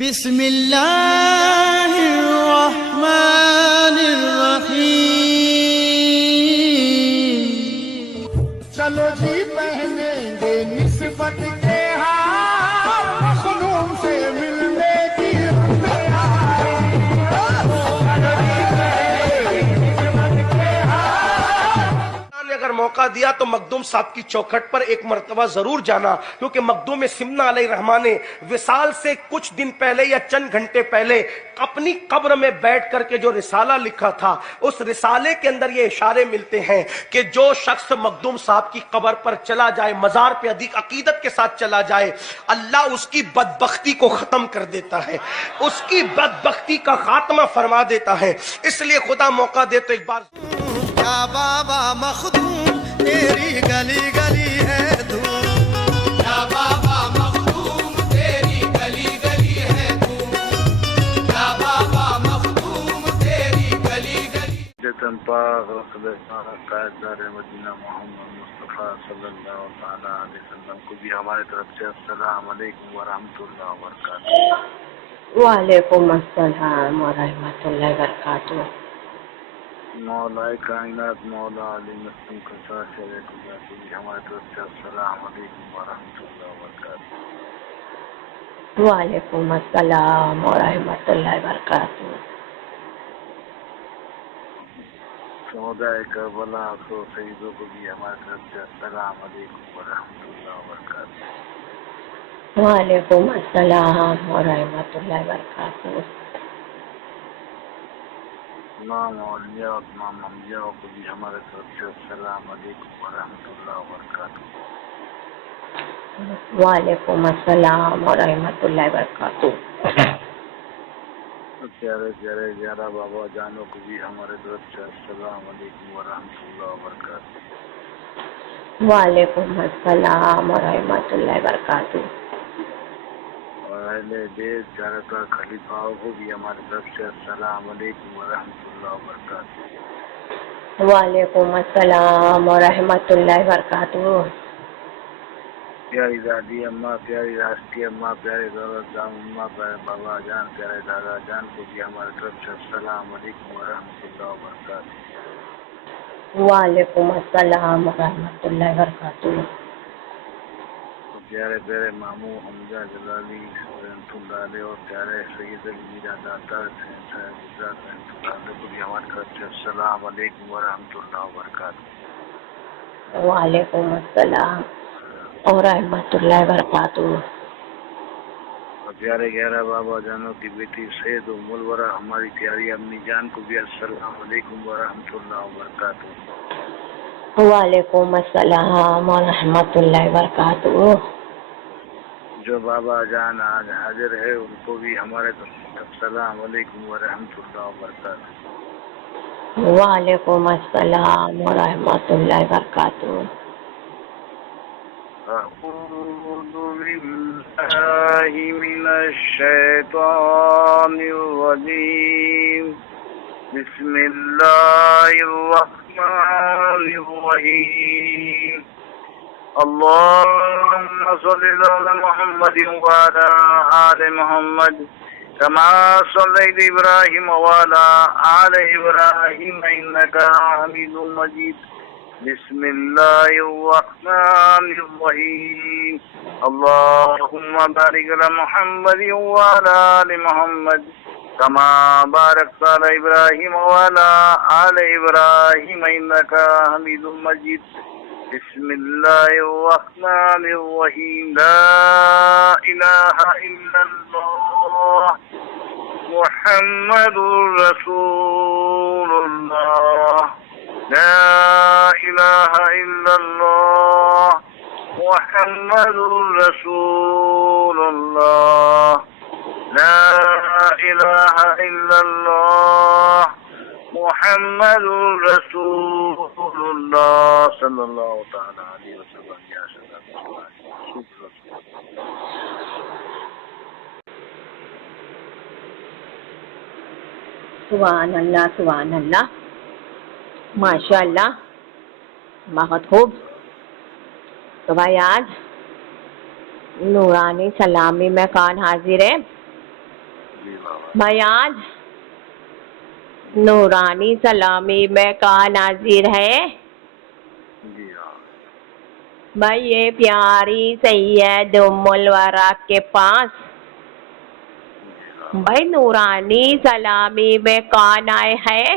بسم اللہ الرحمن الرحیم چلو جی پہنیں گے نسبت کے ہار مخدوم سے ملنے کی نے اگر موقع دیا تو مخدوم صاحب کی چوکھٹ پر ایک مرتبہ ضرور جانا، کیونکہ مخدوم سمنہ علیہ الرحمٰن نے وصال سے کچھ دن پہلے یا چند گھنٹے پہلے اپنی قبر میں بیٹھ کر کے جو رسالہ لکھا تھا، اس رسالے کے اندر یہ اشارے ملتے ہیں کہ جو شخص مخدوم صاحب کی قبر پر چلا جائے، مزار پہ عقیدت کے ساتھ چلا جائے، اللہ اس کی بدبختی کو ختم کر دیتا ہے، اس کی بدبختی کا خاتمہ فرما دیتا ہے۔ اس لیے خدا موقع دے تو ایک بار کیا بابا مخدوم تیری گلی گلی ہے دھوم، کیا بابا مخدوم تیری گلی گلی ہے دھوم، کیا بابا مخدوم تیری گلی گلی۔ جتن پاک رسول قائددار مدینہ محمد مصطفیٰ صلی اللہ تعالیٰ علیہ وسلم کو بھی ہمارے طرف سے السلام علیکم ورحمۃ اللہ وبرکاتہ۔ وعلیکم السلام ورحمۃ اللہ وبرکاتہ۔ مولا کائنات مولا علی مسلم کا شاہ کو بھی ہمارے طرف سے السلام علیکم ورحمۃ اللہ وبرکاتہ۔ وعلیکم السلام ورحمۃ اللہ وبرکاتہ۔ شہدائے کربلا کو شہیدوں کو بھی ہمارے طرف سے السلام علیکم ورحمۃ اللہ وبرکاتہ۔ وعلیکم السلام ورحمۃ اللہ وبرکاتہ۔ امام اولیاء اور امام انبیاء کو بھی ہمارے طرف سے السلام علیکم ورحمۃ اللہ وبرکاتہ۔ وعلیکم السلام ورحمۃ اللہ وبرکاتہ۔ پیارے پیارے گیارہ بابا جانوں کو بھی ہمارے طرف سے السلام علیکم ورحمۃ اللہ وبرکاتہ۔ وعلیکم السلام ورحمۃ اللہ وبرکاتہ۔ اور اہل بیت زیارت خلیفاؤں کو بھی ہماری طرف سے السلام علیکم ورحمۃ اللہ وبرکاتہ۔ وعلیکم السلام ورحمۃ اللہ وبرکاتہ۔ پیاری دادی اماں، پیاری راستی اماں، پیارے دولت جان اماں، پیارے بابا جان، پیارے دادا جان کو بھی ہماری طرف سے السلام علیکم ورحمۃ اللہ وبرکاتہ۔ وعلیکم السلام ورحمۃ اللہ وبرکاتہ۔ پیارے پیارے ماموں حمزہ جلالی رحمۃ اللہ علیہ اور پیارے سید میرا داتا رحمۃ اللہ علیہ کو بھی ہماری طرف سے السلام علیکم ورحمۃ اللہ وبرکاتہ۔ وعلیکم السلام ورحمۃ اللہ وبرکاتہ۔ اور پیارے گیارہ بابا جانوں کی بیٹی سید ام الورا ہماری پیاری امی جان کو بھی السلام علیکم ورحمۃ اللہ وبرکاتہ۔ وعلیکم السلام ورحمۃ اللہ وبرکاتہ۔ جو بابا جان آج حاضر ہے ان کو بھی ہمارے السلام علیکم ورحمۃ اللہ وبرکاتہ۔ وعلیکم السلام ورحمۃ اللہ وبرکاتہ۔ اعوذ باللہ من الشیطان الرجیم، بسم اللہ الرحمن الرحیم، اللهم صل على محمد وعلى آل محمد كما صليت إبراهيم وعلى آل إبراهيم إنك حميد مجيد، بسم الله الرحمن الرحيم، اللهم بارك على محمد وعلى آل محمد كما باركت على إبراهيم وعلى آل إبراهيم إنك حميد مجيد، بسم الله الرحمن الرحيم، لا إله إلا الله محمد رسول الله، لا إله إلا الله محمد رسول الله، لا إله إلا الله محمد رسول اللہ صلی اللہ تعالی علیہ وسلم۔ یا سبحان اللہ سبحان اللہ، ماشاء اللہ، بہت خوب۔ تو بھائی آج نورانی سلامی میں کون حاضر ہے؟ جی بابا بھائی آج نورانی سلامی میں کون حاضر ہے؟ جی بابا بھائی یہ پیاری سید ام الورا کے پاس جی بابا بھائی نورانی سلامی میں کون آئے ہیں؟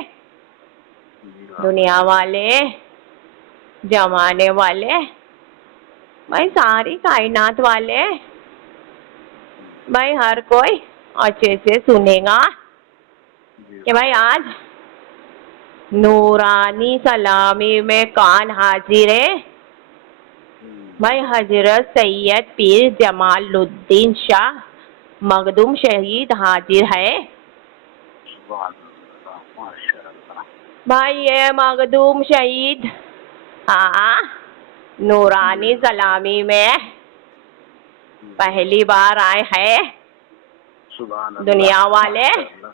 جی بابا دنیا والے، زمانے والے، بھائی ساری کائنات والے، بھائی ہر کوئی اچھے سے سنے گا جی کہ بھائی آج نورانی سلامی میں کون حاضر ہے؟ بھائی حضرت سید پیر جمال الدین شاہ مخدوم شہید حاضر ہے۔ سبحان اللہ ماشاء اللہ بھائی یہ مخدوم شہید نورانی سلامی میں پہلی بار آئے ہیں۔ سبحان اللہ دنیا والے، ماشاء اللہ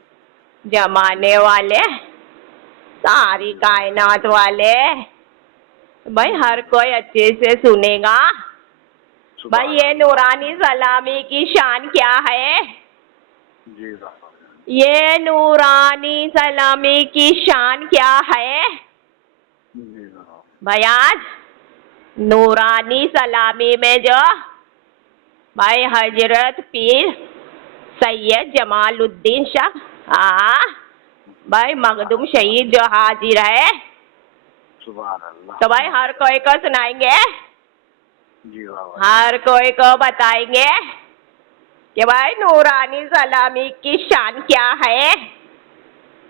زمانے والے، ساری کائنات والے، بھائی ہر کوئی اچھے سے سنے گا۔ بھائی یہ نورانی سلامی کی شان کیا ہے؟ جی بابا یہ نورانی سلامی کی شان کیا ہے؟ جی بابا بھائی آج نورانی سلامی میں جو بھائی حضرت پیر سید جمال الدین شاہ بھائی مخدوم شہید جو حاضر ہے، سبحان اللہ تو بھائی ہر کوئی کو سنائیں گے، جی بابا ہر کوئی کو بتائیں گے کہ بھائی نورانی سلامی کی شان کیا ہے۔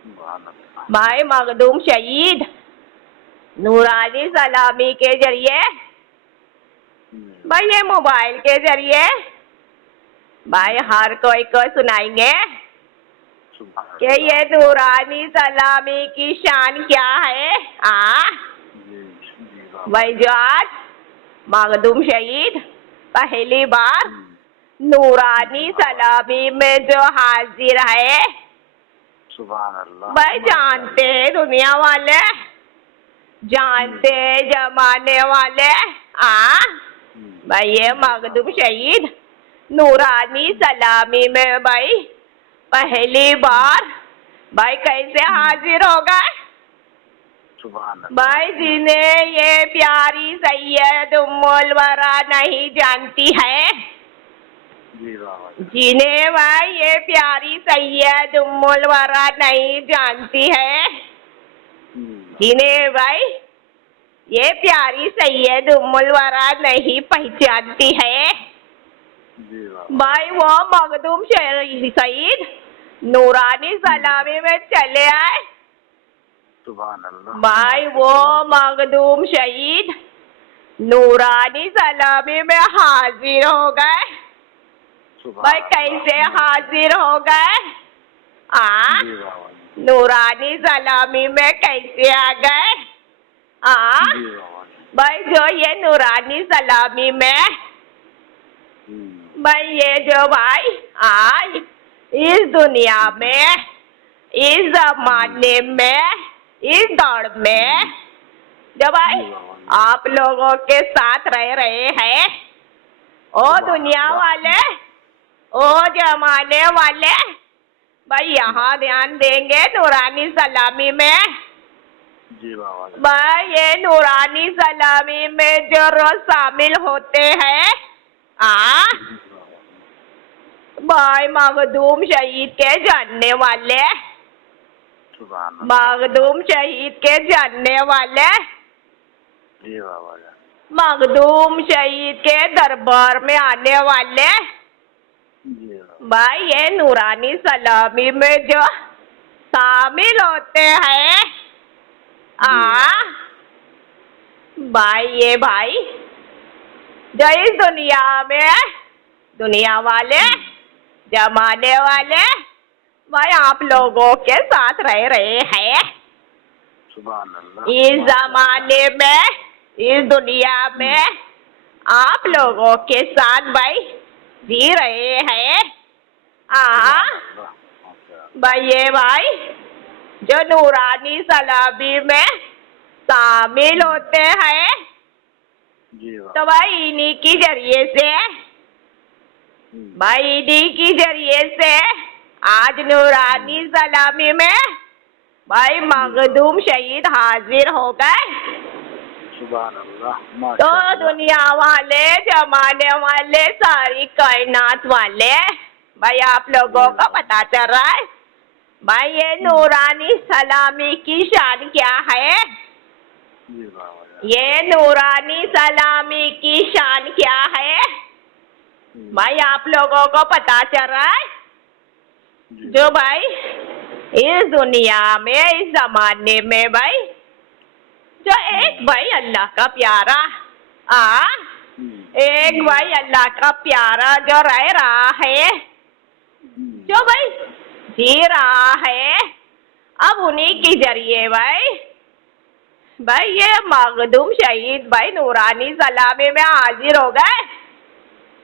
سبحان اللہ بھائی مخدوم شہید نورانی سلامی کے ذریعے، بھائی یہ موبائل کے ذریعے بھائی ہر کوئی کو سنائیں گے سبحان کہ یہ نورانی سلامی کی شان کیا ہے۔ جی جی بابا بھائی جو آج مخدوم شہید پہلی بار نورانی سلامی میں جو حاضر ہے، سبحان اللہ بھائی جانتے ہیں دنیا والے، جانتے ہیں زمانے والے، بھائی یہ مخدوم شہید نورانی سلامی میں بھائی پہلی بار بھائی کیسے حاضر ہو گئے؟ سبحان اللہ بھائی جنہیں یہ پیاری سید ام الورا نہیں جانتی ہے، جی بابا جنہیں بھائی یہ پیاری سید ام الورا نہیں جانتی ہے، جنہیں بھائی یہ پیاری سید ام الورا نہیں پہچانتی ہے، جی بابا بھائی وہ مخدوم سعید نورانی سلامی میں چلے آئے، سبحان اللہ بھائی وہ مخدوم شہید نورانی سلامی میں حاضر ہو گئے، بھائی کیسے حاضر ہو گئے؟ جی بابا نورانی سلامی میں کیسے آ گئے؟ جی بابا بھائی جو یہ نورانی سلامی میں بھائی یہ جو بھائی اس دنیا میں، اس زمانے میں، اس دور میں جو بھائی آپ لوگوں کے ساتھ رہ رہے ہیں، او دنیا والے، او زمانے والے، بھائی یہاں دھیان دیں گے نورانی سلامی میں، جی بابا بھائی یہ نورانی سلامی میں جو روز شامل ہوتے ہیں، بھائی مخدوم شہید کے جاننے والے، سبحان اللہ مخدوم شہید کے جاننے والے، جی بابا مخدوم شہید کے دربار میں آنے والے، جی بابا بھائی یہ نورانی سلامی میں جو شامل ہوتے ہیں، بھائی یہ بھائی جو اس دنیا میں، دنیا والے، زمانے والے، بھائی آپ لوگوں کے ساتھ رہ رہے ہیں، سبحان اللہ اس زمانے میں، اس دنیا میں آپ لوگوں کے ساتھ بھائی جی رہے ہیں، بھائی یہ بھائی جو نورانی سلامی میں شامل ہوتے ہیں، جی تو بابا بھائی انہی کی ذریعے سے، بھائی انہی کی ذریعے سے आज नूरानी सलामी में भाई मखदूम शहीद हाजिर हो गए। सुभान अल्लाह, तो माशाअल्लाह। दुनिया वाले, जमाने वाले, सारी कायनात वाले, भाई आप लोगों को पता चल रहा है भाई ये नूरानी सलामी की शान क्या है? जी बाबा जान। ये नूरानी सलामी की शान क्या है भाई आप लोगों को पता चल रहा है? जी। जो भाई इस दुनिया में, इस जमाने में भाई जो एक भाई अल्लाह का प्यारा एक भाई अल्लाह का प्यारा जो रह रहा है, जो भाई जी रहा है, अब उन्हीं के जरिए भाई ये मखदूम शहीद भाई नूरानी सलामी में हाजिर हो गए।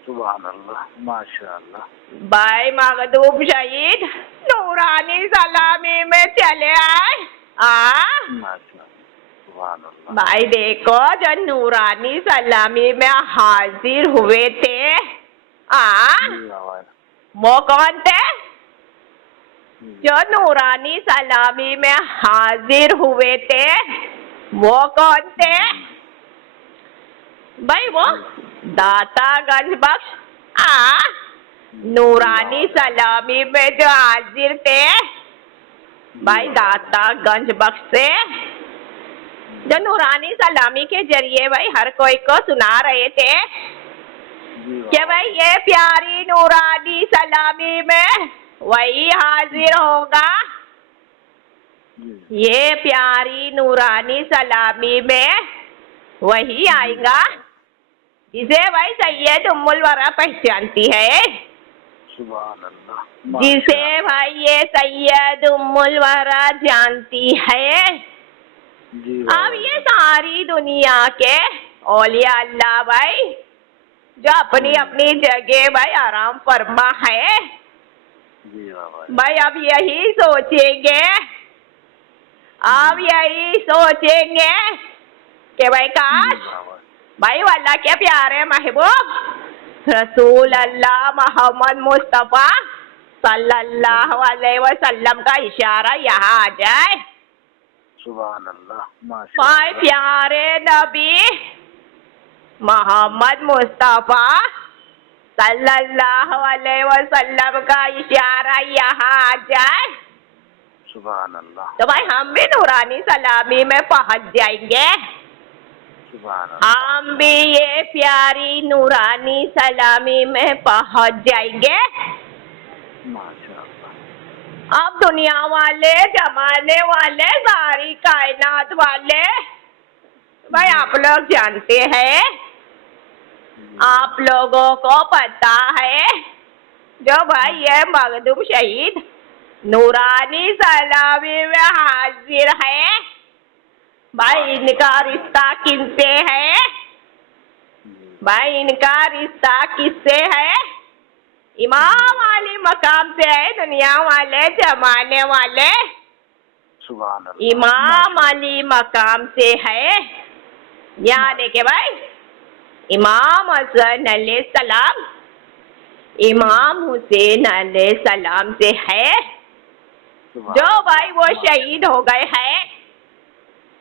सुभान अल्लाह, माशाअल्लाह। भाई मखदूम शहीद नूरानी सलामी में चले आए। माशाअल्लाह, सुभान अल्लाह। भाई देखो जो नूरानी सलामी में हाजिर हुए थे जी बाबा। वो कौन थे? जो नूरानी सलामी में हाजिर हुए थे वो कौन थे? भाई वो दाता गंज बख्श नूरानी सलामी में जो हाजिर थे भाई दाता गंज बख्श से, जो नूरानी सलामी के जरिए भाई हर कोई को सुना रहे थे कि भाई ये प्यारी नूरानी सलामी में वही हाजिर होगा, ये प्यारी नूरानी सलामी में वही आएगा जिसे भाई सैयद उम्मुल वरा पहचानती है, सुभान अल्लाह, जिसे भाई ये सैयद उम्मुल वरा जानती है। जी अब बाबा। ये सारी दुनिया के औलिया अल्लाह भाई जो अपनी अपनी जगह भाई आराम फरमा है, जी बाबा। भाई अब यही सोचेंगे, अब यही सोचेंगे कि भाई काश भाई अल्लाह के प्यारे महबूब रसूल अल्लाह मोहम्मद मुस्तफा सल्लल्लाहु अलैहि वसल्लम का इशारा यहाँ आ जाए। सुभान अल्लाह, भाई माशाअल्लाह। प्यारे नबी मोहम्मद मुस्तफा सल्लल्लाहु अलैहि वसल्लम का इशारा यहाँ आ जाए सुभान अल्लाह, तो भाई हम भी नूरानी सलामी में पहुंच जाएंगे, सुभान अल्लाह। हम भी ये प्यारी नूरानी सलामी में पहुंच जाएंगे। माशाअल्लाह। अब दुनिया वाले, जमाने वाले, सारी कायनात वाले भाई आप लोग जानते हैं, आप लोगों को पता है जो भाई ये मखदूम शहीद नूरानी सलामी में हाजिर है, भाई इनका रिश्ता किनसे है? भाई इनका रिश्ता किससे है? इमाम अली मकाम से है दुनिया वाले, जमाने वाले। सुभान अल्लाह, इमाम अली मकाम से है, यहाँ देखे भाई इमाम हसन अलैहिस्सलाम इमाम हुसैन अलैहिस्सलाम से है, जो भाई वो शहीद हो गए हैं,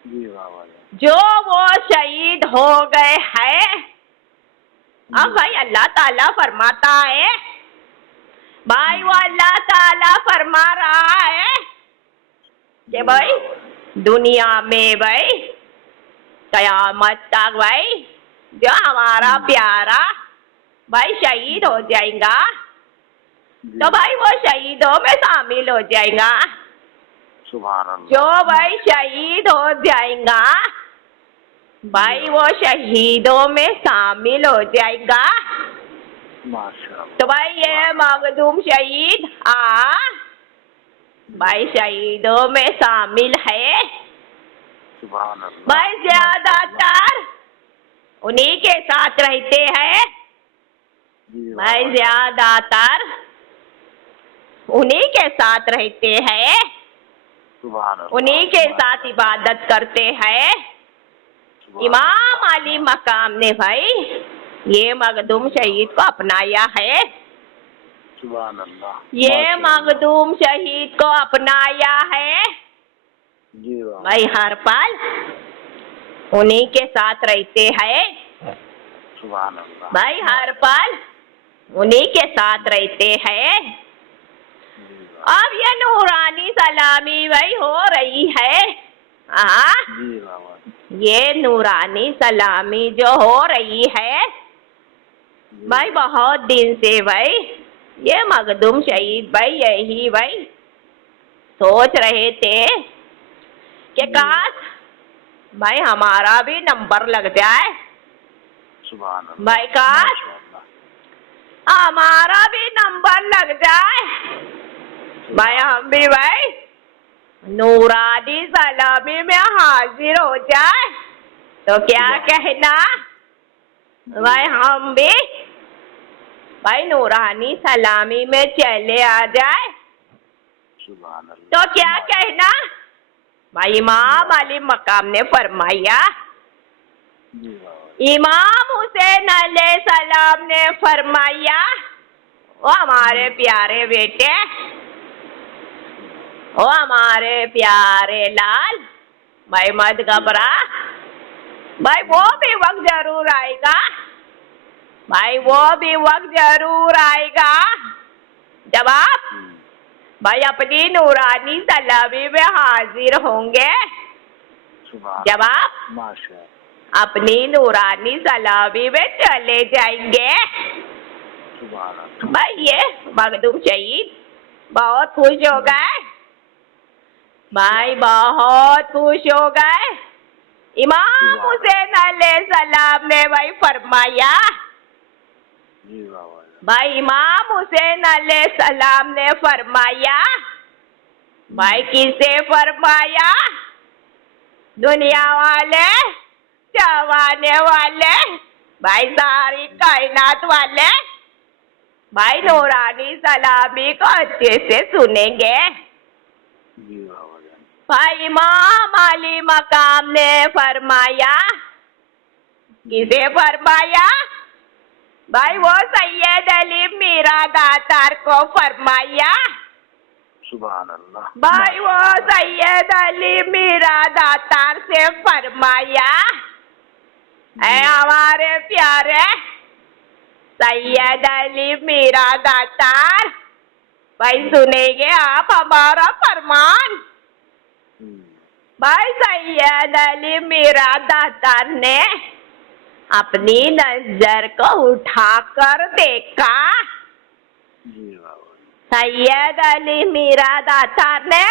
जी बाबा। जो वो शहीद हो गए हैं। अब भाई अल्लाह ताला फरमाता है, भाई वो अल्लाह ताला फरमा रहा है कि भाई दुनिया में भाई कयामत तक भाई जो हमारा प्यारा भाई शहीद हो जाएगा तो भाई वो शहीदों में शामिल हो जाएगा, सुभान अल्लाह। जो भाई शहीद हो जाएगा भाई वो शहीदों में शामिल हो जाएगा। माशाअल्लाह। तो भाई ये मखदूम शहीद भाई शहीदों में शामिल है। सुभान अल्लाह। भाई ज्यादातर उन्हीं के साथ रहते हैं, जी भाई बाबा। ज्यादातर उन्हीं के साथ रहते हैं, सुभान अल्लाह। उन्हीं के साथ इबादत करते हैं। सुभान इमाम अली मकाम ने भाई ये मखदूम शहीद को अपनाया है। सुभान अल्लाह। ये माशाअल्लाह। मखदूम शहीद को अपनाया है। जी वाह। भाई हर पल उन्हीं के साथ रहते हैं। सुभान अल्लाह। भाई हर पल उन्हीं के साथ रहते हैं। जी वाह। अब ये नूरानी सलामी भाई हो रही है। हाँ, जी वाह। ये नूरानी सलामी जो हो रही है भाई बहुत दिन से भाई ये मखदूम शहीद भाई यही भाई सोच रहे थे कि काश भाई हमारा भी नंबर लग जाए। सुभान अल्लाह। भाई काश माशाअल्लाह। हमारा भी नंबर लग जाए। भाई हम भी भाई नूरानी सलामी में हाजिर हो जाए तो क्या कहना। भाई हम भी भाई नूरानी सलामी में चले आ जाए सुभान अल्लाह। तो क्या कहना। भाई इमाम अली मकाम ने फरमाया, जी वाह। इमाम हुसैन अलैहिस्सलाम ने फरमाया, ओ हमारे प्यारे बेटे, ओ हमारे प्यारे लाल, भाई मत घबरा, भाई वो भी वक्त जरूर आएगा। भाई वो भी वक्त जरूर आएगा जब आप भाई अपनी नूरानी सलामी में हाजिर होंगे। सुभान जब आप माशाअल्लाह। अपनी नूरानी सलामी में चले जाएंगे। सुभान अल्लाह। भाई ये मखदूम शहीद बहुत खुश हो गए। भाई बहुत खुश हो गए। इमाम हुसैन अलैहिस्सलाम ने भाई फरमाया, जी वाह। भाई इमाम हुसैन अलैहिस्सलाम ने फरमाया, भाई किसे फरमाया। दुनिया वाले, जमाने वाले, भाई सारी कायनात वाले भाई नूरानी सलामी को अच्छे से सुनेंगे। जी वाह। भाई इमाम अली मकाम ने फरमाया, किसे फरमाया। भाई वो सैयद अली मीरा दातार को फरमाया। सुभान अल्लाह। भाई वो सैयद अली मीरा दातार से फरमाया, ऐ हमारे प्यारे सैयद अली मीरा दातार, भाई सुनेंगे आप हमारा फरमान। भाई सैयद अली मीरा दातार ने अपनी नजर को उठाकर देखा। जी वाह। सैयद अली मीरा दातार ने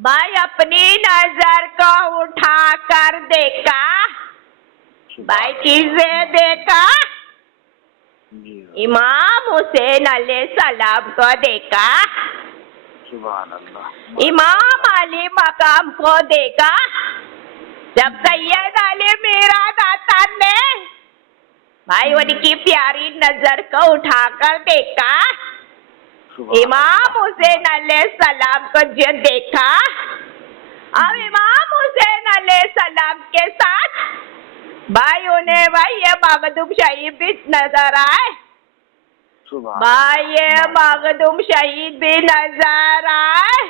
भाई अपनी नजर को उठाकर देखा। भाई किसे देखा। जी इमाम हुसैन अलैहिस्सलाम को देखा। सुभान अल्लाह। इमाम अली मकाम को देखा। जब सैयद अली मीरा दातार ने भाई उनकी प्यारी नजर को उठाकर देखा, इमाम हुसैन अलैहिस्सलाम को जो देखा, अब इमाम हुसैन अलैहिस्सलाम के साथ भाई उन्हें भाई ये मखदूम शहीद भी नजर आए। भाई ये मखदूम शहीद भी नजर आए।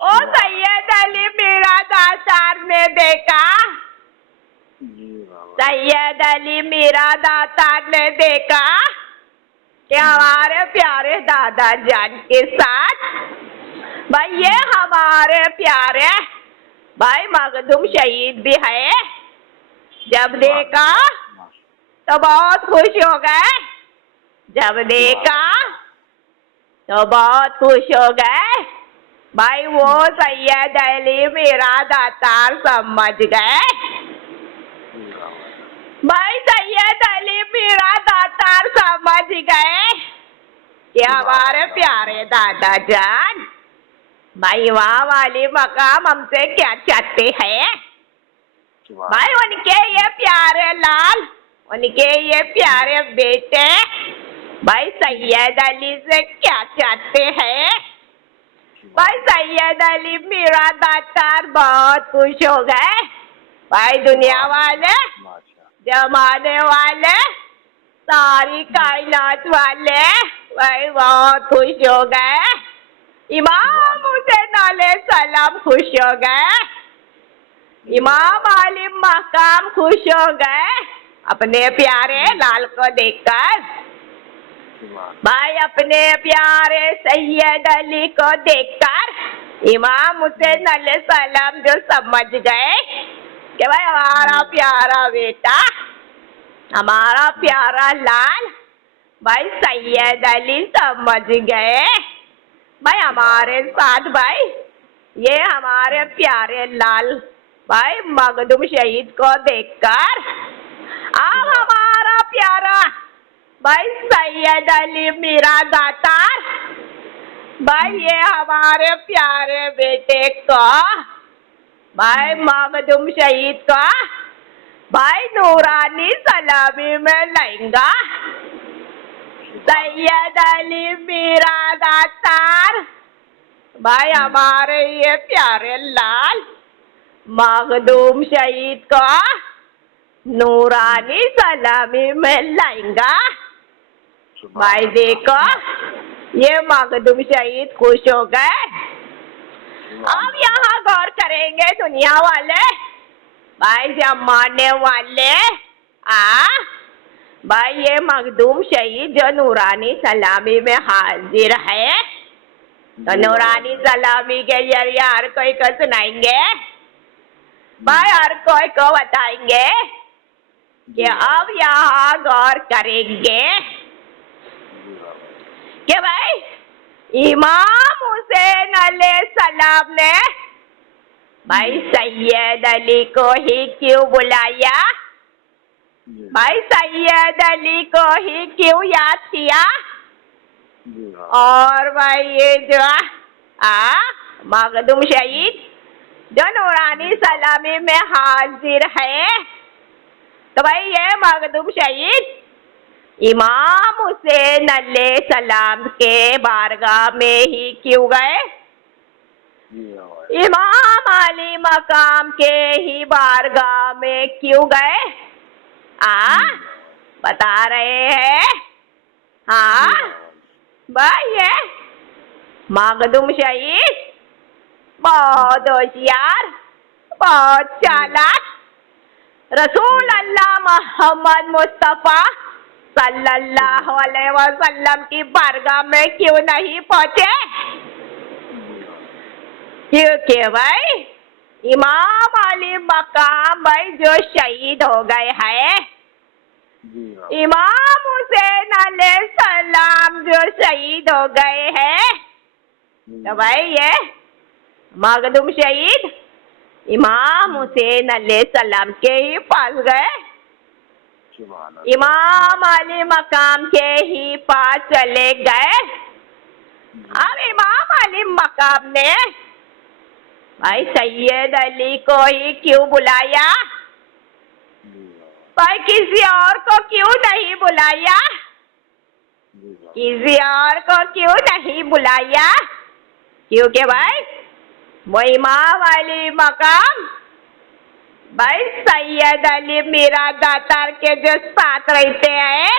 ओ सैयद अली मीरा दातार ने देखा। सैयद अली मीरा दातार ने देखा कि हमारे प्यारे दादा जान के साथ भाई ये हमारे प्यारे भाई मखदूम शहीद भी है। जब देखा तो बहुत खुश हो गए। जब देखा तो बहुत खुश हो गए। भाई वो सैयद अली मीरा दातार समझ गए। भाई सैयद अली मीरा दातार समझ गए कि हमारे प्यारे दादा जान भाई वहाँ वाली मकाम हमसे क्या चाहते हैं। भाई उनके ये प्यारे लाल, उनके ये प्यारे बेटे भाई सैयद अली से क्या चाहते हैं। भाई सैयद अली मीरा दातार बहुत खुश हो गए। भाई दुनिया वाले, जमाने वाले सारी कायनात वाले भाई बहुत खुश हो गए। इमाम हुसैन अलैहिस्सलाम खुश हो गए, इमाम अली मकाम खुश हो गए अपने प्यारे लाल को देखकर। भाई अपने प्यारे सैयद अली को देखकर इमाम हुसैन अलैहिस्सलाम जो समझ गए कि भाई हमारा प्यारा बेटा, हमारा प्यारा लाल, भाई सैयद अली समझ गए भाई हमारे साथ, भाई ये हमारे प्यारे लाल भाई मखदूम शहीद को देखकर अब हमारा प्यारा भाई सैयद अली मीरा दातार, भाई ये हमारे प्यारे बेटे को भाई मखदूम शहीद को भाई नूरानी सलामी में लेंगा। सैयद अली मीरा दातार भाई हमारे ये प्यारे लाल मखदूम शहीद को नूरानी सलामी में लाएंगा। भाई देखो ये मखदूम शहीद खुश हो गए। अब यहाँ गौर करेंगे दुनिया वाले, भाई जमाने वाले, भाई ये मखदूम शहीद जो नूरानी सलामी में हाजिर है, तो नूरानी सलामी के जरिए हर कोई को सुनाएंगे, भाई हर कोई को बताएंगे कि अब यहाँ गौर करेंगे कि भाई इमाम हुसैन अलैहिस्सलाम ने भाई सैयद अली को ही क्यों बुलाया, भाई सैयद अली को ही क्यों याद किया, और भाई ये जो मखदूम शहीद जो नूरानी सलामी में हाजिर है, तो भाई ये मखदूम शहीद इमाम हुसैन अलैहिस्सलाम के बारगाह में ही क्यों गए, इमाम अली मकाम के ही बारगाह में क्यों गए, बता रहे हैं। हाँ भाई ये मखदूम शहीद बहुत होशियार, बहुत चालाक, रसूल अल्लाह मोहम्मद मुस्तफा सल्लल्लाहु अलैहि वसल्लम की बारगाह में क्यों नहीं पहुंचे, क्योंकि भाई इमाम अली मकाम भाई जो शहीद हो गए हैं, इमाम हुसैन अलैहिस्सलाम जो शहीद हो गए हैं, तो भाई ये मखदूम शहीद इमाम हुसैन अलैहिस्सलाम के ही पास गए, इमाम अली मकाम के ही पास चले गए। अब इमाम अली मकाम ने भाई सैयद अली को ही क्यों बुलाया, भाई किसी और को क्यों नहीं बुलाया, किसी और को क्यों नहीं बुलाया, क्योंकि भाई वो इमाम अली मकाम भाई सैयद अली मीरा दातार के जो साथ रहते हैं,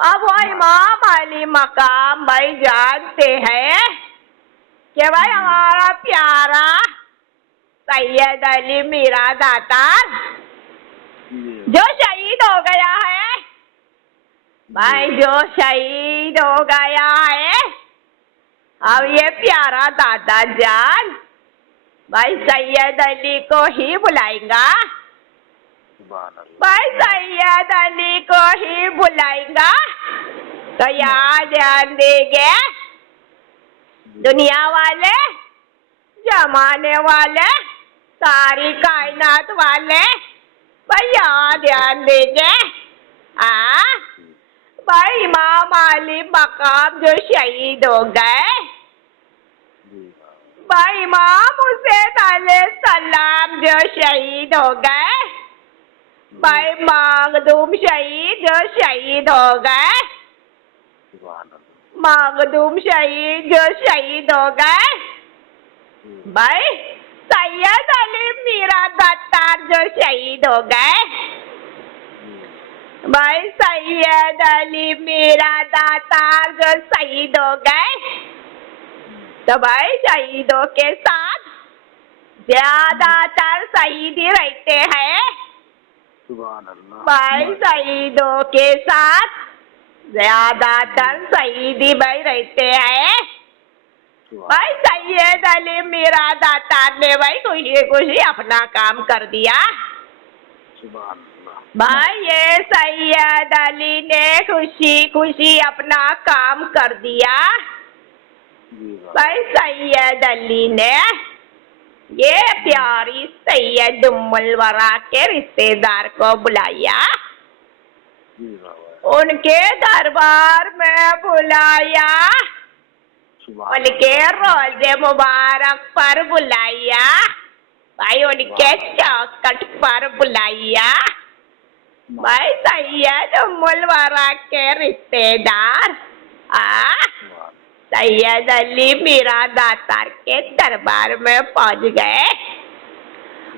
अब वो इमाम अली मकाम भाई जानते हैं कि भाई हमारा प्यारा सैयद अली मीरा दातार जो शहीद हो गया है, भाई जो शहीद हो गया है, अब ये प्यारा दादा जान भाई सैयद अली को ही बुलाएगा, भाई सैयद अली को ही बुलाएगा। तो यहाँ ध्यान देंगे दुनिया वाले, जमाने वाले, सारी कायनात वाले, भाई यहाँ ध्यान देंगे। भाई इमाम अली मकाम जो शहीद हो गए, भाई इमाम हुसैन अलैहिस्सलाम जो शहीद हो गए, भाई मखदूम शहीद जो शहीद हो गए, मखदूम शहीद जो शहीद हो गए, भाई सैयद अली मीरा दातार जो शहीद हो गए, भाई सैयद अली मीरा दातार जो शहीद हो गए, तो भाई शहीदों के साथ ज्यादातर शहीद ही रहते हैं। सुभान अल्लाह। भाई शहीदों के साथ ज्यादातर शहीद ही भाई रहते हैं। भाई सैयद अली मीरा दातार ने भाई खुशी खुशी अपना काम कर दिया। सुभान अल्लाह। भाई ये सैयद अली ने खुशी खुशी अपना काम कर दिया। जी वाह। भाई सैयद अली ने ये प्यारी सैयद उम्मुल वरा के रिश्तेदार को बुलाया, जी वाह। उनके दरबार में बुलाया, सुभान उनके रोजे मुबारक पर बुलाया, भाई उनके चौखट पर बुलाया। भाई सैयद उम्मुल वरा के रिश्तेदार सैयद अली मीरा दातार के दरबार में पहुंच गए,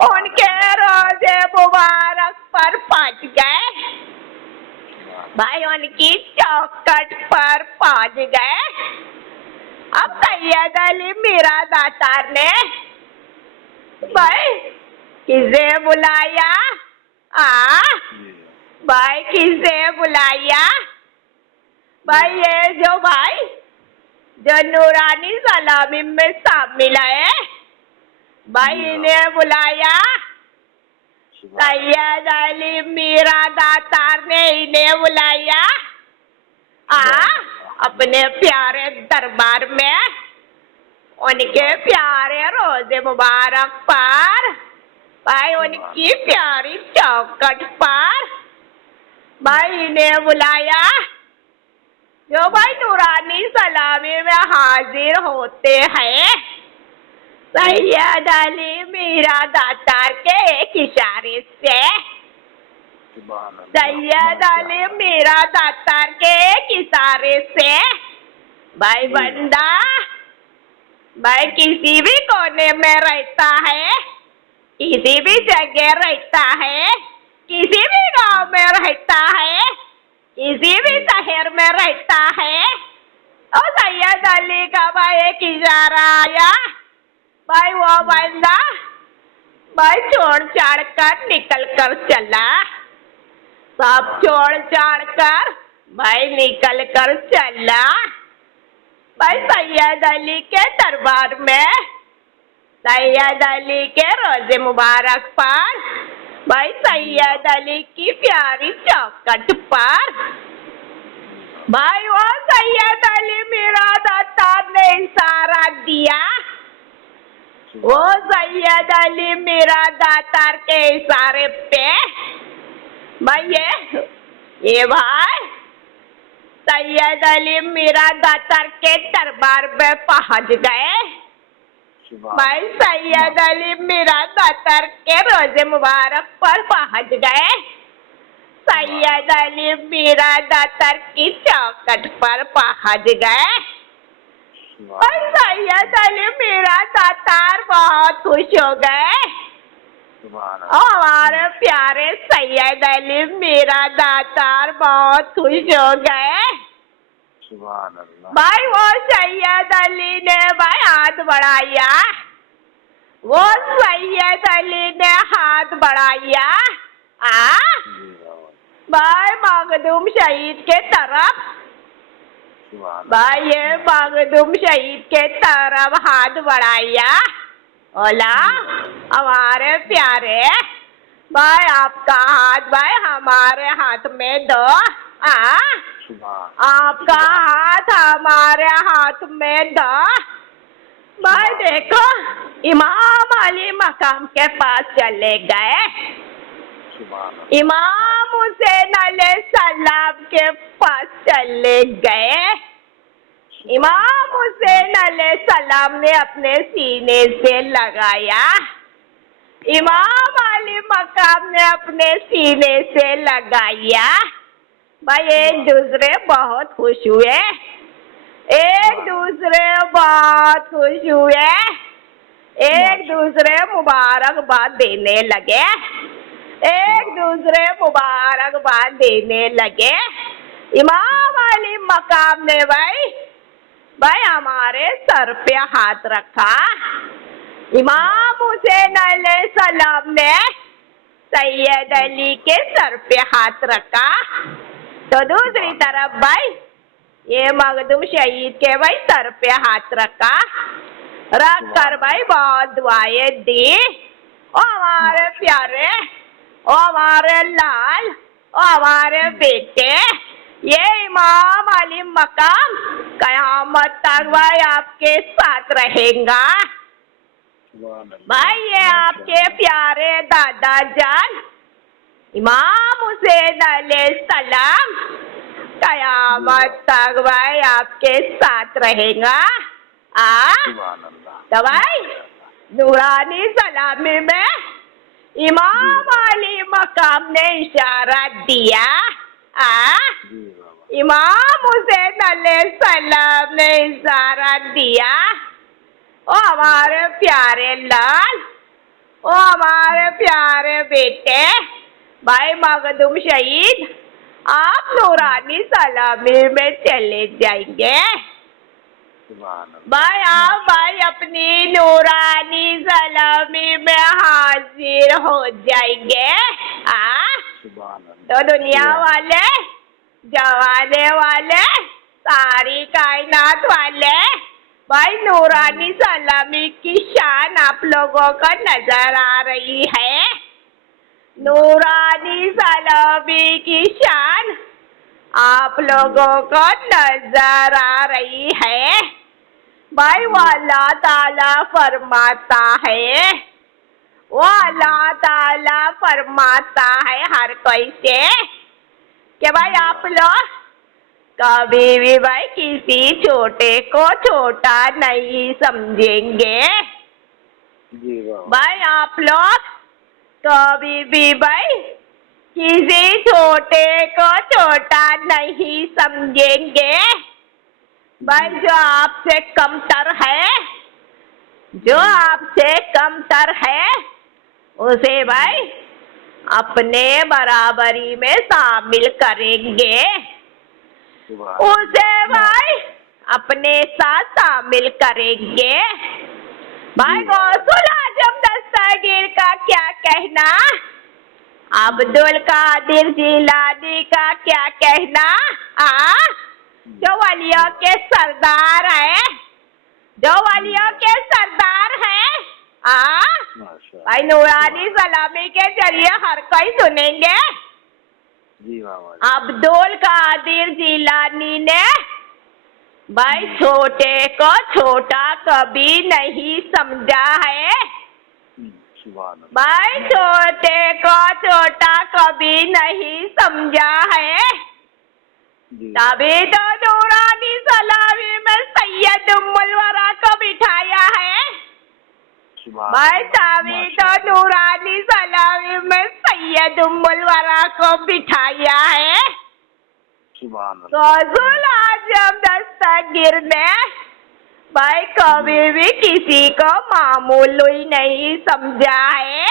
उनके रोजे मुबारक पर पहुंच गए, भाई उनकी चौखट पर पहुंच गए। अब सैयद अली मीरा दातार ने भाई किसे बुलाया? भाई किसे बुलाया? भाई ये जो भाई जो नूरानी सलामी में शामिल है, भाई इन्हें बुलाया। सैयद अली मीरा दातार ने इन्हें बुलाया अपने प्यारे दरबार में, उनके प्यारे रोजे मुबारक पर, भाई उनकी प्यारी चौखट पर, भाई इन्हें बुलाया जो भाई नूरानी सलामी में हाजिर होते हैं। सैयद अली मीरा दातार के एक इशारे से, सैयद अली मीरा दातार के एक इशारे से भाई बंदा भाई किसी भी कोने में रहता है, किसी भी जगह रहता है, किसी भी गांव में रहता है, किसी भी शहर में रहता है, और सैयद अली का भाई एक इशारा आया, भाई वो बंदा भाई छोड़ छाड़ कर निकल कर चला, सब छोड़ छाड़ कर भाई निकल कर चला। भाई सैयद अली के दरबार में, सैयद अली के रोजे मुबारक पर, भाई सैयद अली की प्यारी चौखट पर, भाई वो सैयद अली मीरा दातार ने इशारा दिया। वो सैयद अली मीरा दातार के इशारे पे भाई ये भाई सैयद अली मीरा दातार के दरबार में पहुंच गए। भाई सैयद अली मीरा दातार के रोजे मुबारक पर पहुंच गए। सैयद अली मीरा दातार की चौखट पर पहुंच गए। भाई सैयद अली मीरा दातार बहुत खुश हो गए। हमारे प्यारे सैयद अली मीरा दातार बहुत खुश हो गए। भाई वो सैयद अली ने भाई हाथ बढ़ाया, वो सैयद अली ने हाथ बढ़ाया भाई मखदूम शहीद के तरफ, भाई ये मखदूम शहीद के तरफ हाथ बढ़ाया। बोला हमारे प्यारे भाई आपका हाथ भाई हमारे हाथ में दो, आपका हाथ हमारे हाथ में दो। भाई देखो इमाम अली मकाम के पास चले गए, इमाम हुसैन अलैहिस्सलाम के पास चले गए। इमाम हुसैन अलैहिस्सलाम ने अपने सीने से लगाया, इमाम अली मकाम ने अपने सीने से लगाया। भाई एक दूसरे बहुत खुश हुए, एक दूसरे बहुत खुश हुए, एक दूसरे मुबारकबाद देने लगे, एक दूसरे मुबारकबाद देने लगे। इमाम अली मकाम ने भाई हमारे सर पे हाथ रखा। इमाम हुसैन अलैहिस्सलाम ने सैयद अली के सर पे हाथ रखा। तो दूसरी तरफ भाई ये मखदूम शहीद के भाई सर पे हाथ रखा, रख कर भाई बहुत दुआएं दी। ओ हमारे प्यारे, ओ हमारे लाल, ओ हमारे बेटे, ये इमाम अली मकाम कयामत तक भाई आपके साथ रहेगा। भाई ये आपके प्यारे दादा जान इमाम हुसैन अलैहिस्सलाम कयामत तक भाई आपके साथ रहेगा। तो भाई नूरानी सलामी में इमाम अली मकाम ने इशारा दिया। इमाम हुसैन अलैहिस्सलाम ने इशारा दिया, ओ हमारे प्यारे लाल, ओ हमारे प्यारे बेटे, भाई मखदूम शहीद आप नूरानी सलामी में चले जाएंगे। भाई आप भाई अपनी नूरानी सलामी में हाजिर हो जाएंगे। तो दुनिया वाले, जवाने वाले, सारी कायनात वाले, भाई नूरानी सलामी की शान आप लोगों को नजर आ रही है। नूरानी सलामी की शान आप लोगों को नजर आ रही है। भाई वो अल्लाह ताला फरमाता है, वो अल्लाह ताला फरमाता है हर कोई से कि भाई आप लोग कभी भी भाई किसी छोटे को छोटा नहीं समझेंगे। भाई आप लोग कभी भी भाई किसी छोटे को छोटा नहीं समझेंगे। भाई जो आपसे कमतर है, जो आपसे कमतर है, उसे भाई अपने बराबरी में शामिल करेंगे, उसे भाई अपने साथ शामिल करेंगे। भाई गौसुल आजम दस्तगीर का क्या कहना, अब्दुल कादिर जिलानी का क्या कहना, जो वलियों के सरदार है, जो वलियों के सरदार है, भाई नूरानी सलामी के जरिए हर कोई सुनेंगे। अब्दुल कादिर जिलानी ने भाई छोटे को छोटा कभी नहीं समझा है। भाई छोटे को छोटा कभी नहीं समझा है। तभी तो नूरानी सलामी में सैयद उम्मुल वरा को बिठाया है। भाई तभी तो नूरानी सलामी में सैयद उम्मुल वरा को बिठाया है। गौसुल आजम दस्तगीर ने भाई कभी भी किसी को मामूली नहीं समझा है।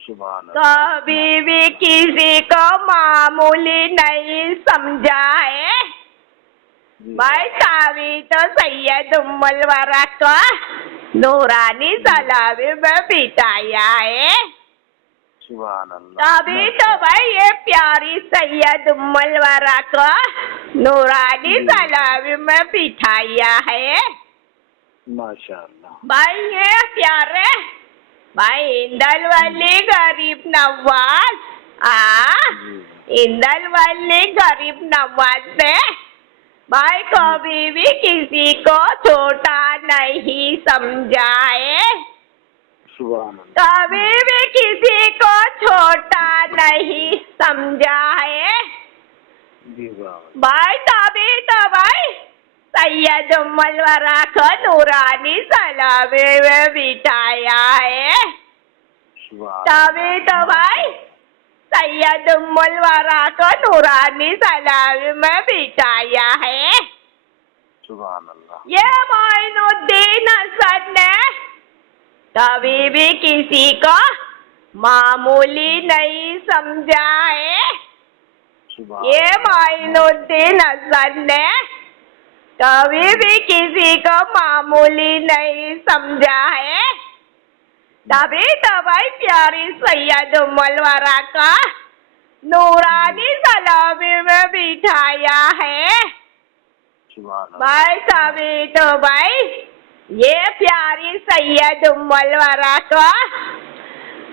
कभी भी किसी को मामूली नहीं समझा है। भाई तभी तो सैयद उम्मुल वरा को नूरानी सलामी में बिठाया है। तभी तो भाई ये प्यारी सैयद उम्मुल वरा को नूरानी सलामी में बिठाया है। माशाअल्लाह। भाई ये प्यारे भाई इंदल वली गरीब नवाज, इंदल वली गरीब नवाज ने भाई कभी भी किसी को छोटा नहीं समझा है। कभी भी किसी को छोटा नहीं समझा है। भाई तभी तो भाई सैयद उम्मुल वरा को नूरानी सलामी में बिठाया है। तभी तो भाई सैयद उम्मुल वरा को नूरानी सलामी में बिठाया है। ये मोइनुद्दीन हसन ने कभी भी किसी को मामूली नहीं समझा है। सुभान ये मोइनुद्दीन हसन ने कभी भी किसी को मामूली नहीं समझा है। तभी तो भाई प्यारी सैयद उम्मुल वरा का नूरानी सलामी में बिठाया है। सुभान भाई तभी तो भाई ये प्यारी सैयद उम्मुल वरा का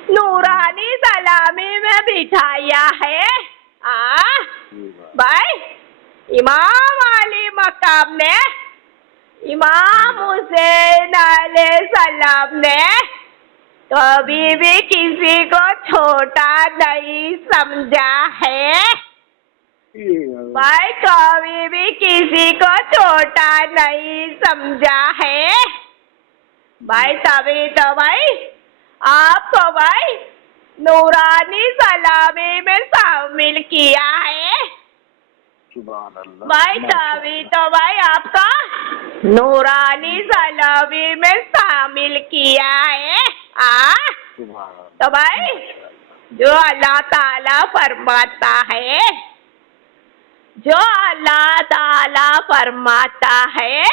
नूरानी सलामी में बिठाया है। भाई इमाम अली मकाम ने इमाम हुसैन अलैहिस्सलाम ने कभी भी किसी को छोटा नहीं समझा है। भाई कभी भी किसी को छोटा नहीं समझा है। भाई तभी तो भाई आपको भाई नूरानी सलामी में शामिल किया है। सुभान अल्लाह। भाई तभी तो भाई आपका नूरानी सलामी में शामिल किया है। सुभान अल्लाह। तो भाई जो अल्लाह ताला फरमाता है, जो अल्लाह ताला फरमाता है,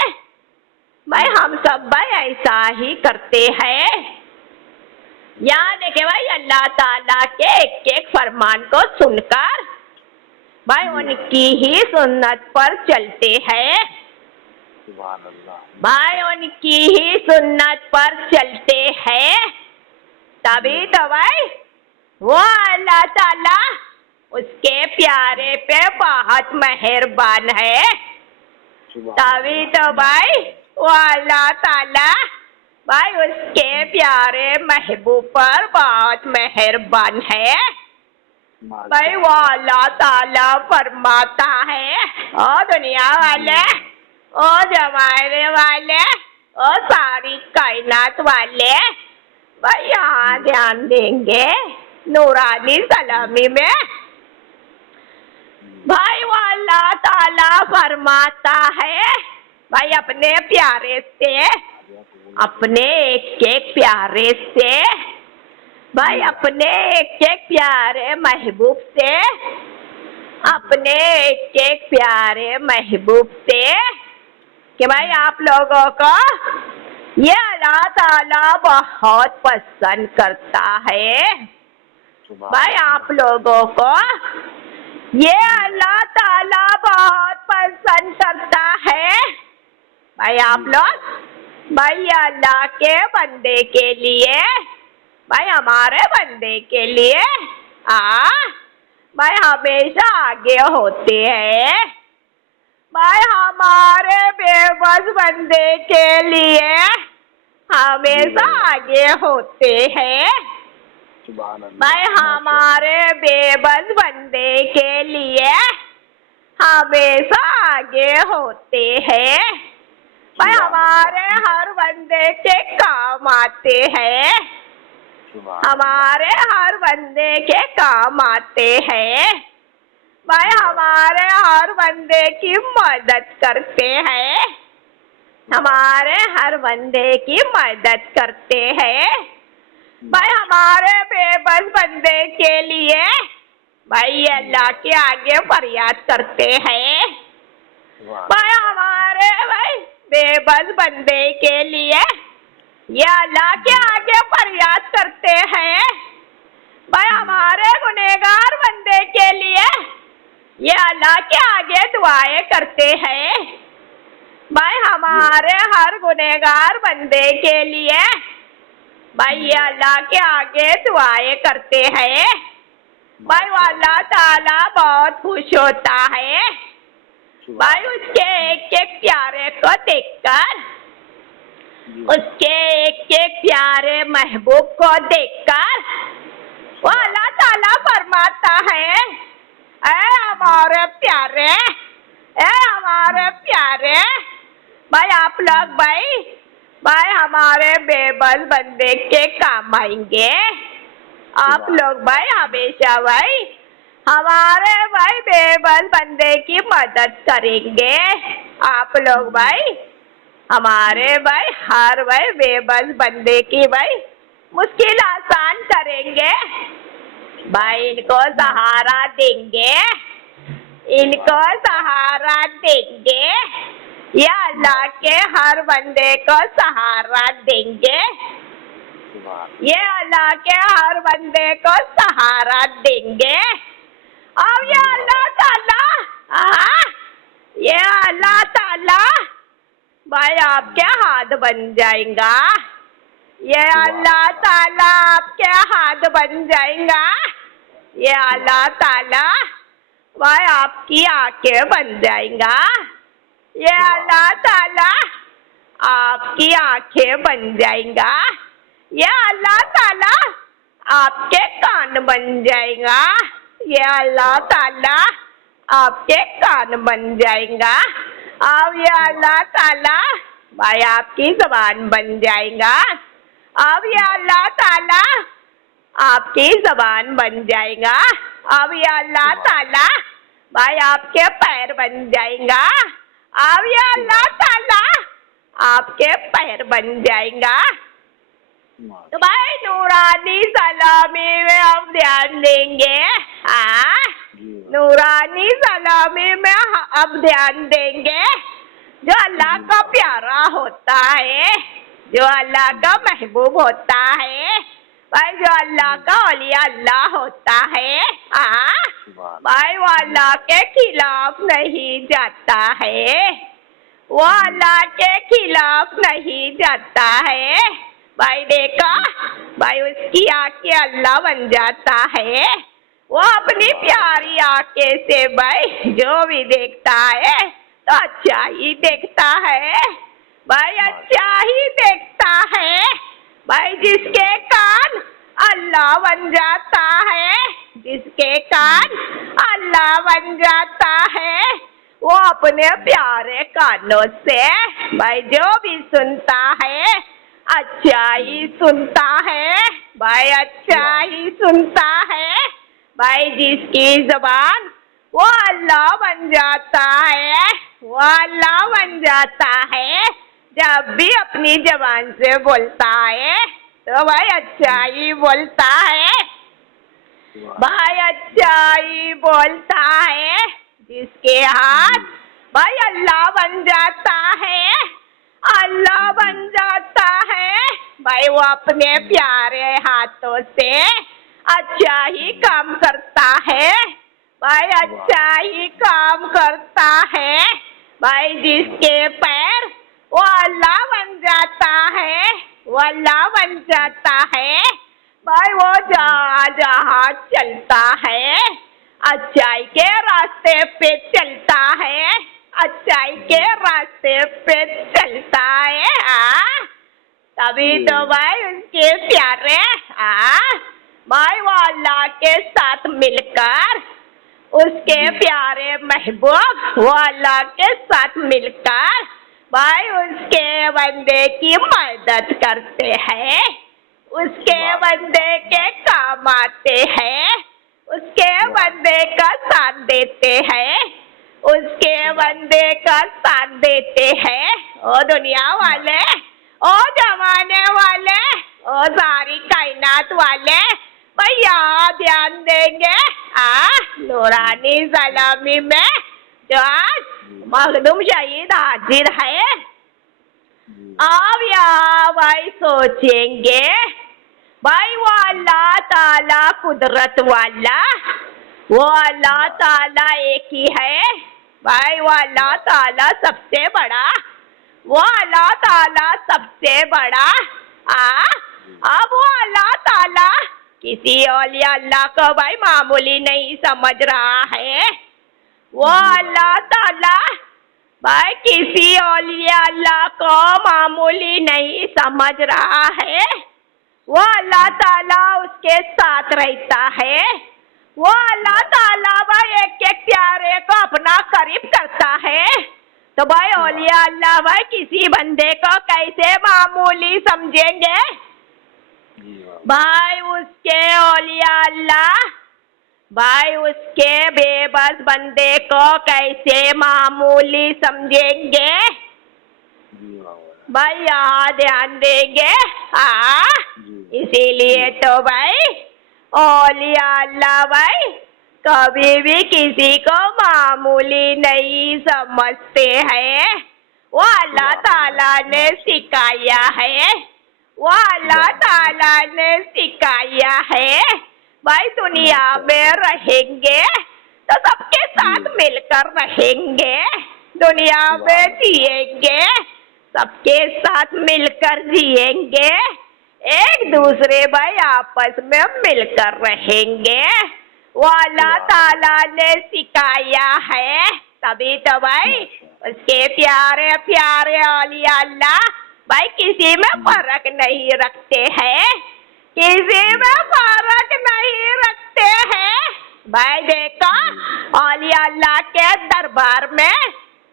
भाई हम सब भाई ऐसा ही करते हैं। यानी कि भाई अल्लाह ताला के एक एक फरमान को सुनकर भाई उनकी ही सुन्नत पर चलते हैं। सुभान अल्लाह। भाई उनकी ही सुन्नत पर चलते हैं। तभी तो भाई वो अल्लाह ताला उसके प्यारे पे बहुत मेहरबान है। तभी तो भाई वो अल्लाह ताला भाई उसके प्यारे महबूब पर बहुत मेहरबान है। भाई वो अल्लाह ताला फरमाता है, ओ दुनिया वाले, ओ जमाने वाले, ओ सारी कायनात वाले, भाई यहाँ ध्यान देंगे नूरानी सलामी में। भाई वो अल्लाह ताला फरमाता है भाई अपने प्यारे से, अपने एक एक प्यारे से, भाई अपने एक एक प्यारे महबूब से, अपने एक एक प्यारे महबूब से कि भाई आप लोगों को ये अल्लाह ताला बहुत पसंद करता है। भाई आप लोगों को ये अल्लाह ताला बहुत पसंद करता है। भाई आप लोग भाई अल्लाह के बंदे के लिए, भाई हमारे बंदे के लिए भाई हमेशा आगे होते हैं। भाई हमारे बेबस बंदे के लिए हमेशा आगे होते हैं। भाई हमारे बेबस बंदे के लिए हमेशा आगे होते हैं। भाई हमारे हर बंदे के काम आते हैं, हमारे हर बंदे के काम आते हैं। भाई हमारे हर बंदे की मदद करते हैं, हमारे हर बंदे की मदद करते हैं। भाई हमारे बेबस बंदे के लिए भाई अल्लाह के आगे फरियाद करते हैं। भाई हमारे भाई बेबस बंदे के लिए ये अल्लाह के आगे फरियाद करते हैं। भाई हमारे गुनहगार बंदे के लिए ये अल्लाह के आगे दुआएं करते हैं। भाई हमारे हर गुनहगार बंदे के लिए भाई ये अल्लाह के आगे दुआएं करते हैं। भाई वो अल्लाह ताला बहुत खुश होता है। भाई उसके एक एक प्यारे को देखकर, उसके एक एक प्यारे महबूब को देखकर वो अल्लाह ताला फरमाता है, ऐ हमारे प्यारे, ऐ हमारे प्यारे, भाई आप लोग भाई हमारे बेबस बंदे के काम आएंगे। आप लोग भाई हमेशा भाई हमारे भाई बेबस बंदे की मदद करेंगे। आप लोग भाई हमारे भाई हर भाई बेबस बंदे की भाई मुश्किल आसान करेंगे भाई, इनको सहारा देंगे, इनको सहारा देंगे, या अल्लाह के हर बंदे को सहारा देंगे, ये अल्लाह के हर बंदे को सहारा देंगे। और ये अल्लाह ताला, ये अल्लाह ताला भाई आपके हाथ बन जाएगा, ये अल्लाह ताला आपके हाथ बन जाएगा, ये अल्लाह ताला भाई आपकी आंखें बन जाएगा, ये अल्लाह ताला आपकी आंखें बन जाएगा, ये अल्लाह ताला आपके कान बन जाएगा, ये अल्लाह ताला आपके कान बन जाएगा, अब ये अल्लाह ताला भाई आपकी ज़बान बन जाएगा, अब ये अल्लाह ताला आपकी ज़बान बन जाएगा, अब ये अल्लाह ताला भाई आपके पैर बन जाएगा, अब ये अल्लाह ताला आपके पैर बन जाएगा। तो भाई नूरानी सलामी में हम ध्यान देंगे, नूरानी सलामी में अब ध्यान देंगे जो अल्लाह का प्यारा होता है, जो अल्लाह का महबूब होता है भाई, जो अल्लाह का औलिया अल्लाह होता है, भाई वो अल्लाह के खिलाफ नहीं जाता है, वो अल्लाह के खिलाफ नहीं जाता है भाई। देखा भाई उसकी आंखें अल्लाह बन जाता है, वो अपनी प्यारी आंखें से भाई जो भी देखता है तो अच्छा ही देखता है भाई, अच्छा ही देखता है भाई। जिसके कान अल्लाह बन जाता है, जिसके कान अल्लाह बन जाता है, वो अपने प्यारे कानों से भाई जो भी सुनता है अच्छा ही सुनता है भाई, अच्छा ही सुनता है भाई। जिसकी ज़बान वो अल्लाह बन जाता है, वो अल्लाह बन जाता है, जब भी अपनी ज़बान से बोलता है तो भाई अच्छा ही बोलता है भाई, अच्छा ही बोलता है। जिसके हाथ भाई अल्लाह बन जाता है, अल्लाह बन जाता है भाई, वो अपने प्यारे हाथों से अच्छा ही काम करता है भाई, अच्छा ही काम करता है भाई। जिसके पैर वो अल्लाह बन जाता है, वो अल्लाह बन जाता है भाई, वो जहाँ जहाँ चलता है अच्छाई के रास्ते पे चलता है, अच्छाई के रास्ते पे चलता है। तभी तो भाई उनके प्यारे भाई वो अल्लाह के साथ मिलकर, उसके प्यारे महबूब वो अल्लाह के साथ मिलकर भाई उसके बंदे की मदद करते हैं, उसके बंदे के काम आते हैं, उसके बंदे का साथ देते हैं, उसके बंदे का साथ देते हैं। ओ दुनिया वाले, ओ जमाने वाले, ओ सारी कायनात वाले भैया ध्यान देंगे नूरानी सलामी में जो आज मखदूम शहीद हाजिर है। अब यहाँ भाई सोचेंगे भाई वो अल्लाह ताला कुदरत वाला, वो अल्लाह ताला एक ही है भाई, वो अल्लाह ताला सबसे बड़ा, वो अल्लाह ताला सबसे बड़ा। अब वो अल्लाह ताला किसी औलिया अल्लाह को भाई मामूली नहीं समझ रहा है, वो अल्लाह ताला भाई किसी औलिया अल्लाह को मामूली नहीं समझ रहा है, वो अल्लाह ताला उसके साथ रहता है, वो अल्लाह ताला भाई एक एक प्यारे को अपना करीब करता है। तो भाई औलिया अल्लाह भाई किसी बंदे को कैसे मामूली समझेंगे भाई, उसके औलिया अल्लाह भाई उसके बेबस बंदे को कैसे मामूली समझेंगे भाई, यहाँ ध्यान देंगे। इसीलिए तो भाई औलिया अल्लाह भाई कभी भी किसी को मामूली नहीं समझते हैं। वो अल्लाह ताला ने सिखाया है, वो अल्लाह ताला ने सिखाया है। भाई दुनिया में रहेंगे तो सबके साथ मिलकर रहेंगे, दुनिया में जिएंगे सबके साथ मिलकर जिएंगे, एक दूसरे भाई आपस में मिलकर रहेंगे। वो अल्लाह ताला ने सिखाया है, तभी तो भाई उसके प्यारे प्यारे औलिया अल्लाह भाई किसी में फर्क नहीं रखते हैं, किसी में फर्क नहीं रखते हैं। भाई देखो औलिया अल्लाह के दरबार में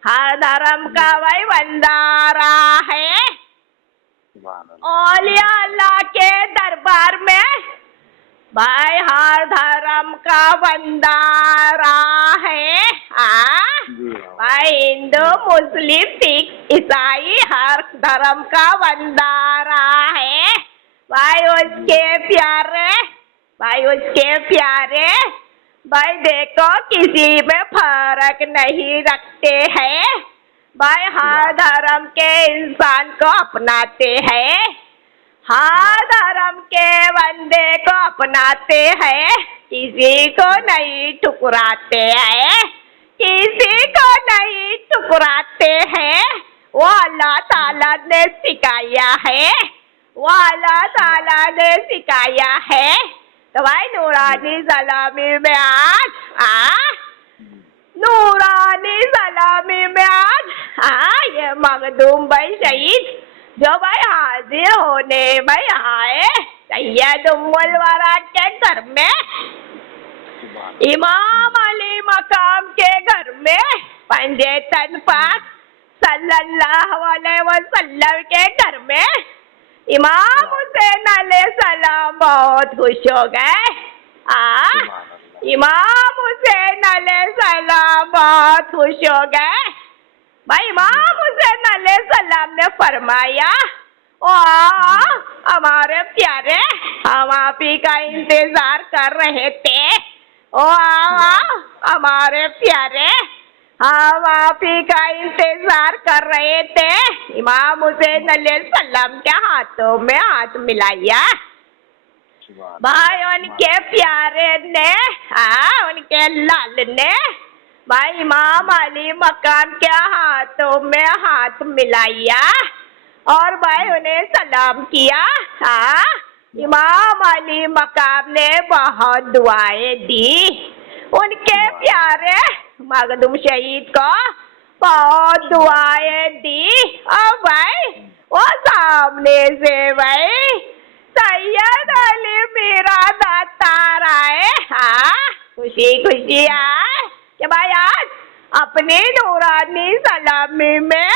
हर धर्म का भाई बंदा आ रहा है। औलिया अल्लाह के दरबार में भाई हर धर्म का बंदा आ रहा है। भाई हिंदू मुस्लिम सिख ईसाई हर धर्म का बंदा आ रहा है। भाई उसके प्यारे, भाई उसके प्यारे भाई देखो किसी में फर्क नहीं रखते हैं। भाई हर धर्म के इंसान को अपनाते हैं, हर धर्म के बंदे को अपनाते हैं, किसी को नहीं ठुकराते हैं, किसी को नहीं ठुकराते हैं। वो अल्लाह ताला ने सिखाया है, वो अल्लाह ताला ने सिखाया है। तो भाई नूरानी सलामी में आज नूरानी सलामी में आज ये मखदूम भाई शहीद जो भाई हाजिर होने भाई आए सैयद उम्मुल वरा के घर में, इमाम अली मकाम के घर में, पंजे तन पाक सल्लल्लाहु अलैहि वसल्लम के घर में इमाम हुसैन अलैहिस्सलाम बहुत खुश हो गए। इमाम हुसैन अलैहिस्सलाम बहुत खुश हो गए। भाई इमाम हुसैन अलैहिस्सलाम ने फरमाया, ओ हमारे प्यारे हम आप ही का इंतजार कर रहे थे, ओ हमारे प्यारे हम आप ही का इंतजार कर रहे थे। इमाम हुसैन अलैहिस्सलाम के हाथों में हाथ मिलाया। भाई उनके प्यारे ने उनके लाल ने भाई इमाम अली मकाम के हाथों में हाथ मिलाया और भाई उन्हें सलाम किया। इमाम अली मकाम ने बहुत दुआएं दी, उनके प्यारे मखदूम शहीद को बहुत दुआएं दी। और भाई वो सामने से भाई सैयद अली मेरा दातार आए, खुशी खुशी आए कि भाई आज अपनी नूरानी सलामी में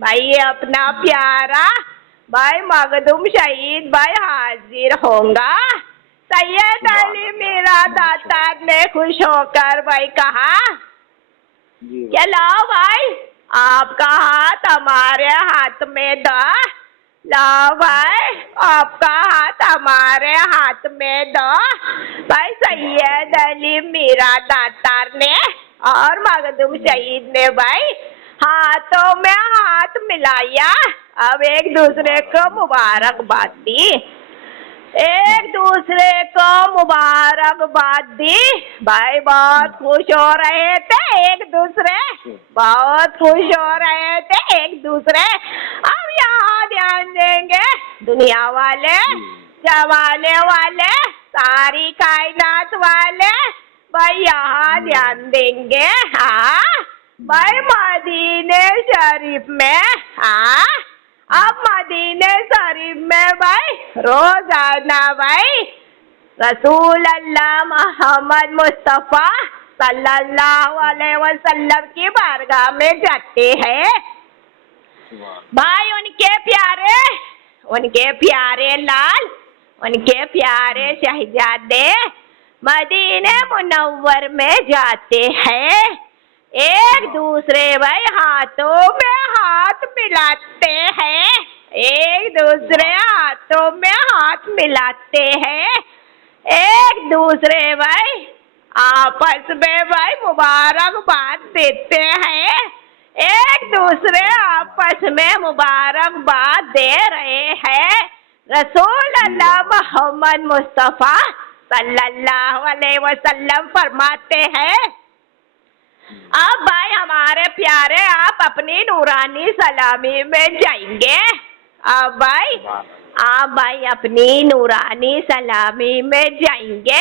भाई अपना प्यारा भाई मखदूम शहीद भाई हाजिर होगा। सैयद अली मेरा दातार ने खुश होकर भाई कहा कि लाओ भाई आपका हाथ हमारे हाथ में दो, लाओ भाई आपका हाथ हमारे हाथ में दो। भाई सैयद अली मेरा दातार ने और मखदूम शहीद ने भाई हाथों में हाथ मिलाया। अब एक दूसरे को मुबारकबाद दी, एक दूसरे को मुबारकबाद दी। भाई बहुत खुश हो रहे थे एक दूसरे, बहुत खुश हो रहे थे एक दूसरे। अब यहाँ ध्यान देंगे दुनिया वाले, जमाने वाले, सारी कायनात वाले भाई यहाँ ध्यान देंगे। भाई मदीने शरीफ में अब मदीने शरीफ में भाई रोजाना भाई रसूल अल्लाह मोहम्मद मुस्तफ़ा सल्लल्लाहु अलैहि वसल्लम की बारगाह में जाते हैं। भाई उनके प्यारे लाल, उनके प्यारे शहजादे मदीने मुनव्वर में जाते हैं। एक दूसरे भाई हाथों में हाथ मिलाते हैं, ایک دوسرے ہاتھوں میں ہاتھ ملاتے ہیں, ایک دوسرے بھائی آپس میں بھائی مبارکباد دیتے ہیں, ایک دوسرے آپس میں مبارکباد دے رہے ہیں. رسول اللہ محمد مصطفیٰ صلی اللہ علیہ وسلم فرماتے ہیں, اب بھائی ہمارے پیارے آپ اپنی نورانی سلامی میں جائیں گے. اب بھائی آپ بھائی اپنی نورانی سلامی میں جائیں گے.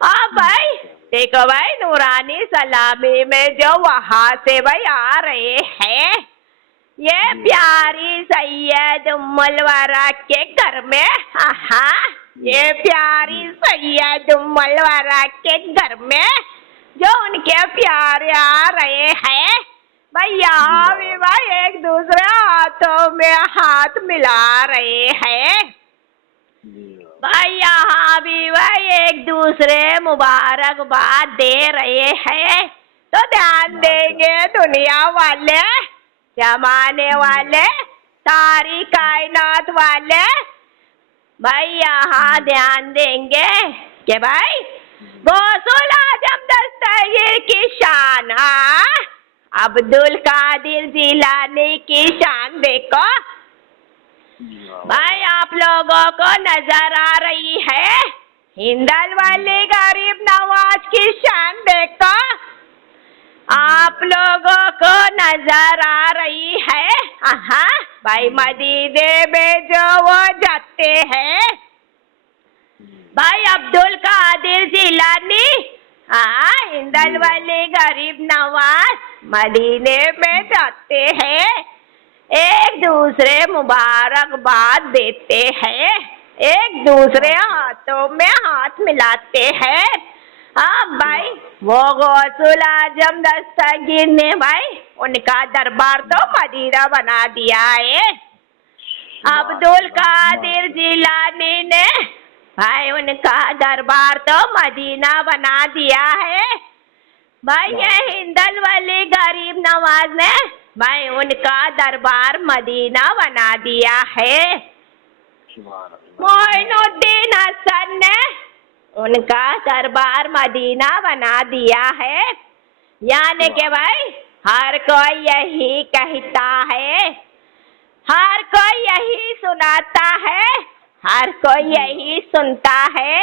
اب بھائی دیکھو بھائی نورانی سلامی میں جو وہاں سے بھائی آ رہے ہیں, یہ پیاری سید ام الورا کے گھر میں, یہ پیاری سید ام الورا کے گھر میں جو ان کے پیارے آ رہے ہیں, بھائی یہاں بھی بھائی ایک دوسرے ہاتھوں میں ہاتھ ملا رہے ہیں. بھائی یہاں بھی بھائی ایک دوسرے مبارکباد دے رہے ہیں. تو دھیان دیں گے دنیا والے, زمانے والے, ساری کائنات والے, بھائی یہاں دھیان دیں گے کہ بھائی غوث الاعظم دستگیر کی شان, عبد القادر جیلانی کی شان دیکھو بھائی آپ لوگوں کو نظر آ رہی ہے. ہندل والی غریب نواز کی شان دیکھو آپ لوگوں کو نظر آ رہی ہے. بھائی مدینے میں جو وہ جاتے ہیں بھائی عبد القادر جیلانی, ہندل والی غریب نواز مدینے میں جاتے ہیں, ایک دوسرے مبارکباد دیتے ہیں, ایک دوسرے ہاتھوں میں ہاتھ ملاتے ہیں. بھائی وہ غوث الاعظم دستگیر نے بھائی ان کا دربار تو مدینہ بنا دیا ہے. عبد القادر جیلانی نے بھائی ان کا دربار تو مدینہ بنا دیا ہے. بھائی یہ ہندل والی غریب نواز نے بھائی ان کا دربار مدینہ بنا دیا ہے. معین الدین حسن نے ان کا دربار مدینہ بنا دیا ہے. یعنی کہ بھائی ہر کوئی یہی کہتا ہے, ہر کوئی یہی سناتا ہے, ہر کوئی یہی سنتا ہے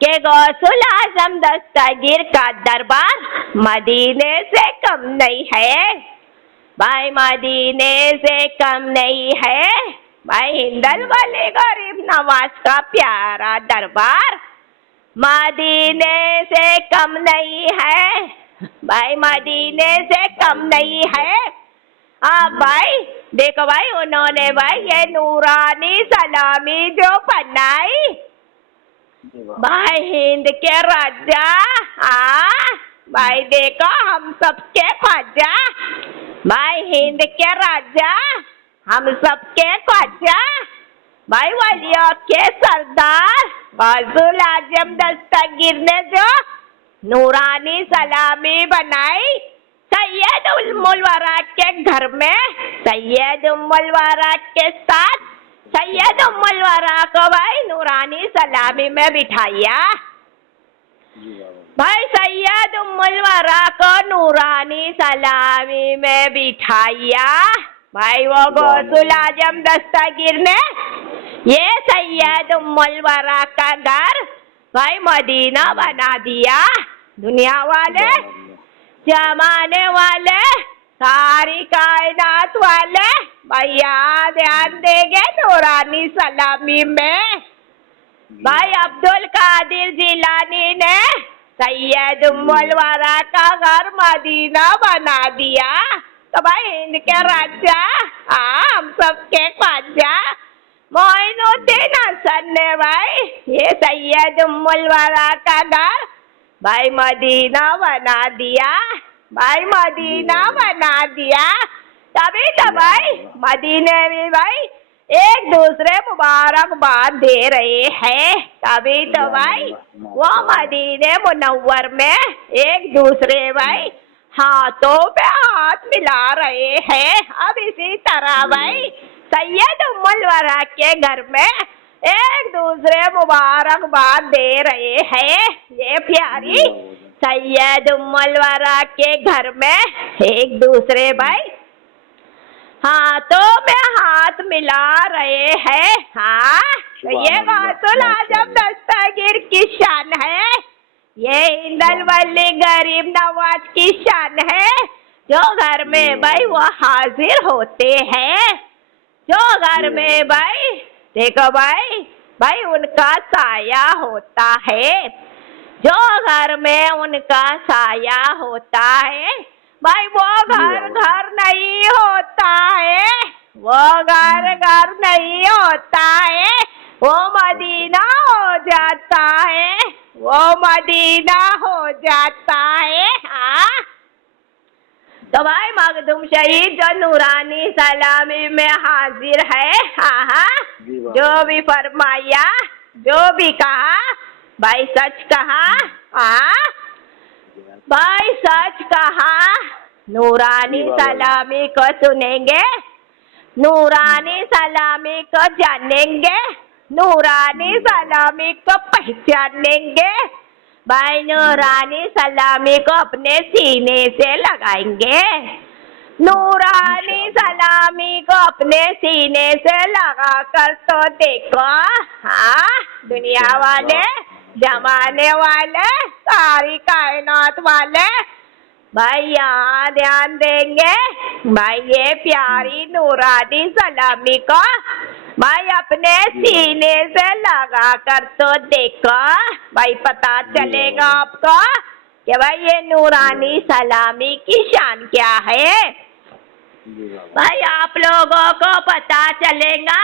کہ غوث الاعظم دستگیر کا دربار مدینے سے کم نہیں ہے. بھائی مدینے سے کم نہیں ہے. بھائی ہندل والے غریب نواز کا پیارا دربار مدینے سے کم نہیں ہے. بھائی مدینے سے کم نہیں ہے. بھائی دیکھو بھائی انہوں نے بھائی یہ نورانی سلامی جو بنائی بھائی ہند کے راجا, بھائی دیکھو ہم سب کے خواجہ, بھائی ہند کے راجا, ہم سب کے خواجہ, بھائی ولیوں کے سردار غوث الاعظم دستگیر نے جو نورانی سلامی بنائی سید ام الورا کے گھر میں, سید ام الورا کے ساتھ سید ام الورا کو بھائی نورانی سلامی میں بٹھایا. بھائی سید ام الورا کو نورانی سلامی میں بٹھایا. بھائی وہ غوث الاعظم دستگیر نے یہ سید ام الورا کا گھر بھائی مدینہ بنا دیا. دنیا والے, زمانے والے, ساری کائنات والے بھائی یہاں دھیان دیں گے نورانی سلامی میں. بھائی عبد القادر جیلانی نے سید ام الورا کا گھر مدینہ بنا دیا. تو بھائی ہند کے راجا, ہم سب کے خواجہ معین الدین حسن نے بھائی یہ سید ام الورا کا گھر بھائی مدینہ بنا دیا. بھائی مدینہ بنا دیا. تبھی تو بھائی مدینے میں بھائی ایک دوسرے مبارکباد دے رہے ہیں. تبھی تو بھائی وہ مدینے منور میں ایک دوسرے بھائی ہاتھوں پہ ہاتھ ملا رہے ہیں. اب اسی طرح بھائی सैयद उम्मुल वरा के घर में एक दूसरे मुबारकबाद दे रहे हैं। ये प्यारी सैयद उम्मुल वरा के घर में एक दूसरे भाई हाथों में हाथ मिला रहे हैं। हाँ, तो ये गौसुल आजम दस्तगीर की शान है, ये हिंदल वली गरीब नवाज की शान है, जो घर में भाई वो हाजिर होते हैं, जो घर में भाई देखो भाई उनका साया होता है, जो घर में उनका साया होता है भाई वो घर नहीं होता है, वो घर नहीं होता है, वो मदीना हो जाता है, वो मदीना हो जाता है। हाँ, तो भाई मखदूम शहीद जो नूरानी सलामी में हाजिर है, हाँ, जो भी फरमाया, जो भी कहा भाई सच कहा। हाँ भाई सच कहा, नूरानी सलामी को सुनेंगे, नूरानी सलामी को जानेंगे, नूरानी सलामी को पहचानेंगे, भाई नूरानी सलामी को अपने सीने से लगाएंगे, नूरानी सलामी को अपने सीने से लगा कर तो देखो। हाँ, दुनिया वाले, जमाने वाले, सारी कायनात वाले भाई यहाँ ध्यान देंगे, भाई ये प्यारी नूरानी सलामी को भाई अपने सीने से लगा कर तो देखो, भाई पता चलेगा आपको कि भाई ये नूरानी सलामी की शान क्या है। भाई आप लोगों को पता चलेगा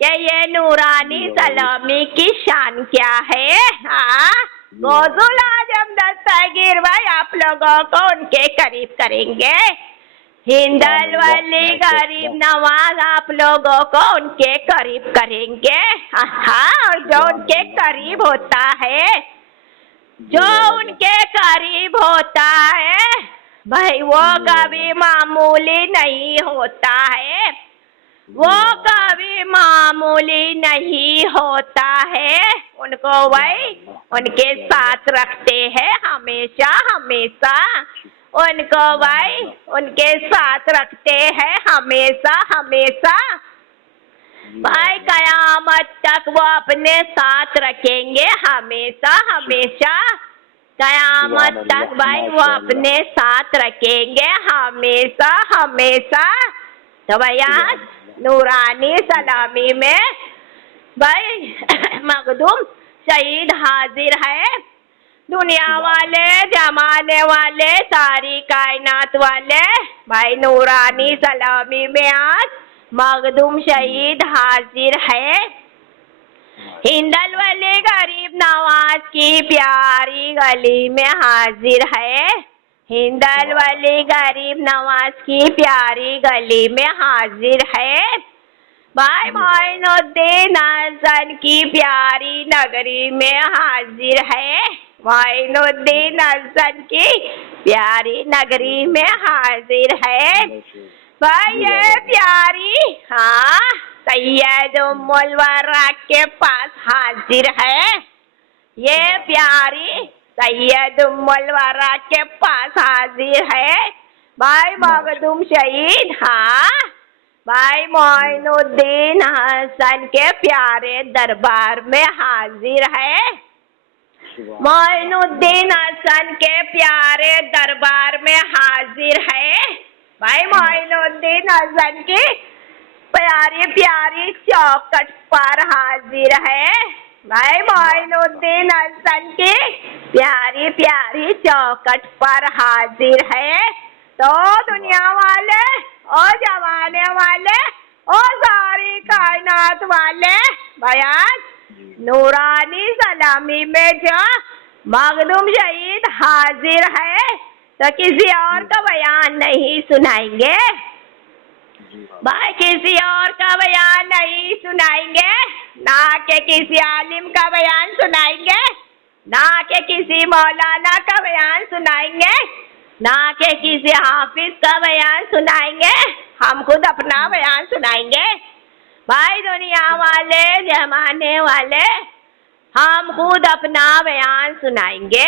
कि ये नूरानी सलामी की शान क्या है। हाँ, गौसुल आजम दस्तगीर भाई आप लोगों को उनके करीब करेंगे, हिंदल वली गरीब नवाज आप लोगों को उनके करीब करेंगे। हाँ, और जो उनके करीब होता है, जो उनके करीब होता है भाई वो कभी मामूली नहीं होता है, वो कभी मामूली नहीं होता है। उनको भाई उनके साथ रखते हैं हमेशा हमेशा, उनको भाई उनके साथ रखते हैं हमेशा हमेशा, भाई कयामत तक वो अपने साथ रखेंगे हमेशा हमेशा, कयामत तक भाई वो अपने साथ रखेंगे हमेशा हमेशा। तो भैया नूरानी सलामी में भाई मखदूम शहीद हाजिर है, दुनिया वाले, जमाने वाले, सारी कायनात वाले भाई नूरानी सलामी में आज मखदूम शहीद हाजिर है, हिंदल वली गरीब नवाज की प्यारी गली में हाजिर है, हिंदल वली गरीब नवाज की प्यारी गली में हाजिर है, भाई मोइनुद्दीन हसन की प्यारी नगरी में हाजिर है, मोइनुद्दीन हसन की प्यारी नगरी में हाजिर है। भाई ये प्यारी हाँ सैयद उम्मुल वरा के पास हाजिर है, ये प्यारी सैयद उम्मुल वरा के पास हाजिर है, भाई मखदूम शहीद हाँ भाई मोइनुद्दीन हसन के प्यारे दरबार में हाजिर है, मोइनुद्दीन हसन के प्यारे दरबार में हाजिर है, भाई मोइनुद्दीन हसन की प्यारी प्यारी चौखट पर हाजिर है, भाई मोइनुद्दीन हसन की प्यारी प्यारी चौखट पर हाजिर है। तो दुनिया वाले और जमाने वाले और सारी कायनात वाले बयान नूरानी सलामी में जो मखदूम शहीद हाजिर है तो किसी और का बयान नहीं सुनाएंगे, भाई किसी और का बयान नहीं सुनाएंगे, ना के किसी आलिम का बयान सुनाएंगे, ना के किसी मौलाना का बयान सुनाएंगे, ना के किसी हाफिज का बयान सुनाएंगे, हम खुद अपना बयान सुनाएंगे। भाई दुनिया वाले जमाने वाले हम खुद अपना बयान सुनाएंगे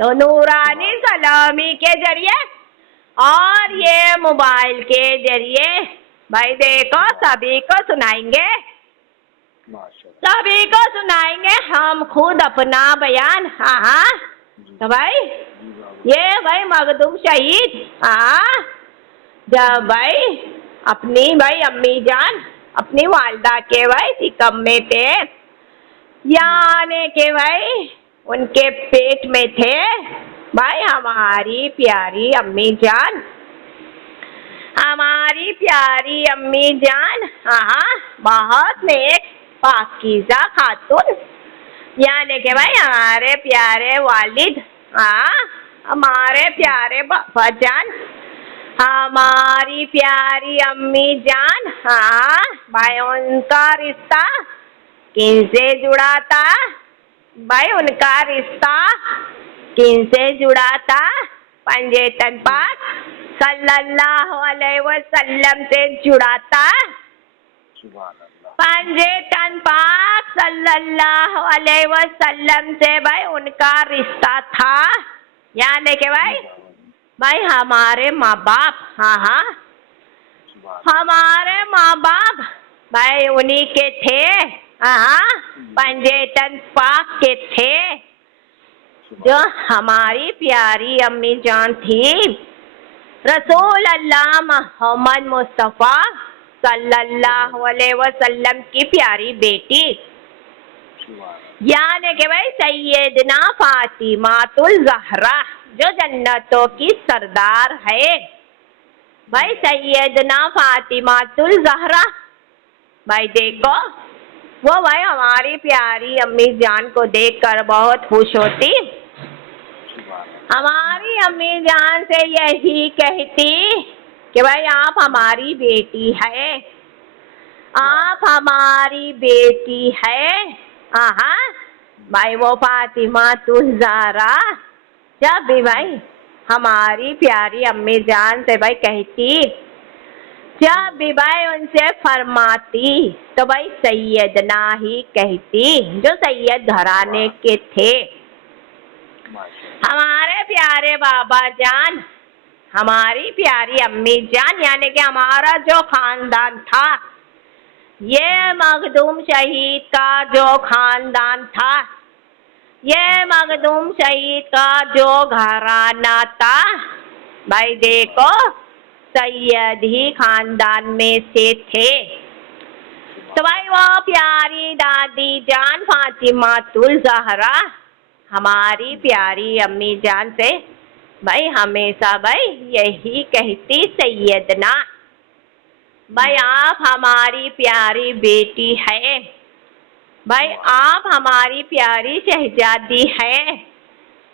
तो नूरानी सलामी के जरिए और ये मोबाइल के जरिए भाई देखो सभी को सुनाएंगे, माशाल्लाह। सभी को सुनाएंगे हम खुद अपना बयान। हाँ तो भाई ये भाई मखदूम शहीद जब भाई अपनी भाई अम्मी जान अपनी वालदा के भाई सिकम में थे, यानी के भाई उनके पेट में थे भाई हमारी प्यारी अम्मी जान, हमारी प्यारी अम्मी जान। हाँ बहुत नेक पाकीज़ा खातून, यानी के भाई हमारे प्यारे वालिद, हमारे प्यारे बाबा जान, हमारी प्यारी अम्मी जान। भाई उनका रिश्ता किनसे जुड़ा था? भाई उनका रिश्ता किनसे जुड़ा था? पंजेतन पाक सल्लल्लाहु अलैहि वसल्लम से जुड़ा था। पंजेतन पाक सल्लल्लाहु अलैहि वसल्लम से भाई उनका रिश्ता था, यानी कि भाई हमारे माँ बाप, हमारे माँ बाप भाई उन्हीं के थे, पंजेतन पाक के थे। जो हमारी प्यारी अम्मी जान थी रसूल अल्लाह मोहम्मद मुस्तफ़ा सल्लल्लाहु अलैहि वसल्लम की प्यारी बेटी, यानी कि भाई सैयदना फातिमातुल ज़हरा जो जन्नतों की सरदार है। भाई सैयदना फातिमातुल ज़हरा भाई देखो वो भाई हमारी प्यारी अम्मी जान को देखकर बहुत खुश होती, हमारी अम्मी जान से यही कहती कि भाई आप हमारी बेटी है, आप हमारी बेटी है। भाई वो फातिमातुल ज़हरा जब भी भाई हमारी प्यारी अम्मी जान से भाई कहती, जब भी भाई उनसे फरमाती तो भाई सैयदना ही कहती जो सैयद घराने के थे। हमारे प्यारे बाबा जान, हमारी प्यारी अम्मी जान, यानी कि हमारा जो खानदान था, ये मखदूम शहीद का जो खानदान था, ये मखदूम शहीद का जो घराना था, भाई देखो सैयद ही खानदान में से थे। तो भाई वो प्यारी दादी जान फातिमातुल ज़हरा हमारी प्यारी अम्मी जान से भाई हमेशा भाई यही कहती सैयदना, भाई आप हमारी प्यारी बेटी है, भाई आप हमारी प्यारी शहजादी है।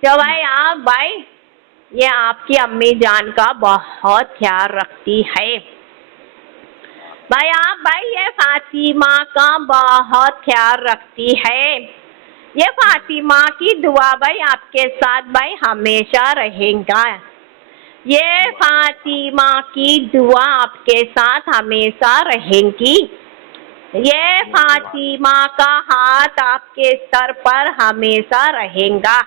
तो भाई आप भाई ये आपकी अम्मी जान का बहुत ख्याल रखती है। भाई आप भाई ये फातिमा का बहुत ख्याल रखती है। ये फातिमा की दुआ भाई आपके साथ भाई हमेशा रहेगा। ये फातिमा की दुआ आपके साथ हमेशा रहेगी। ये फातिमा का हाथ आपके सर पर हमेशा रहेगा।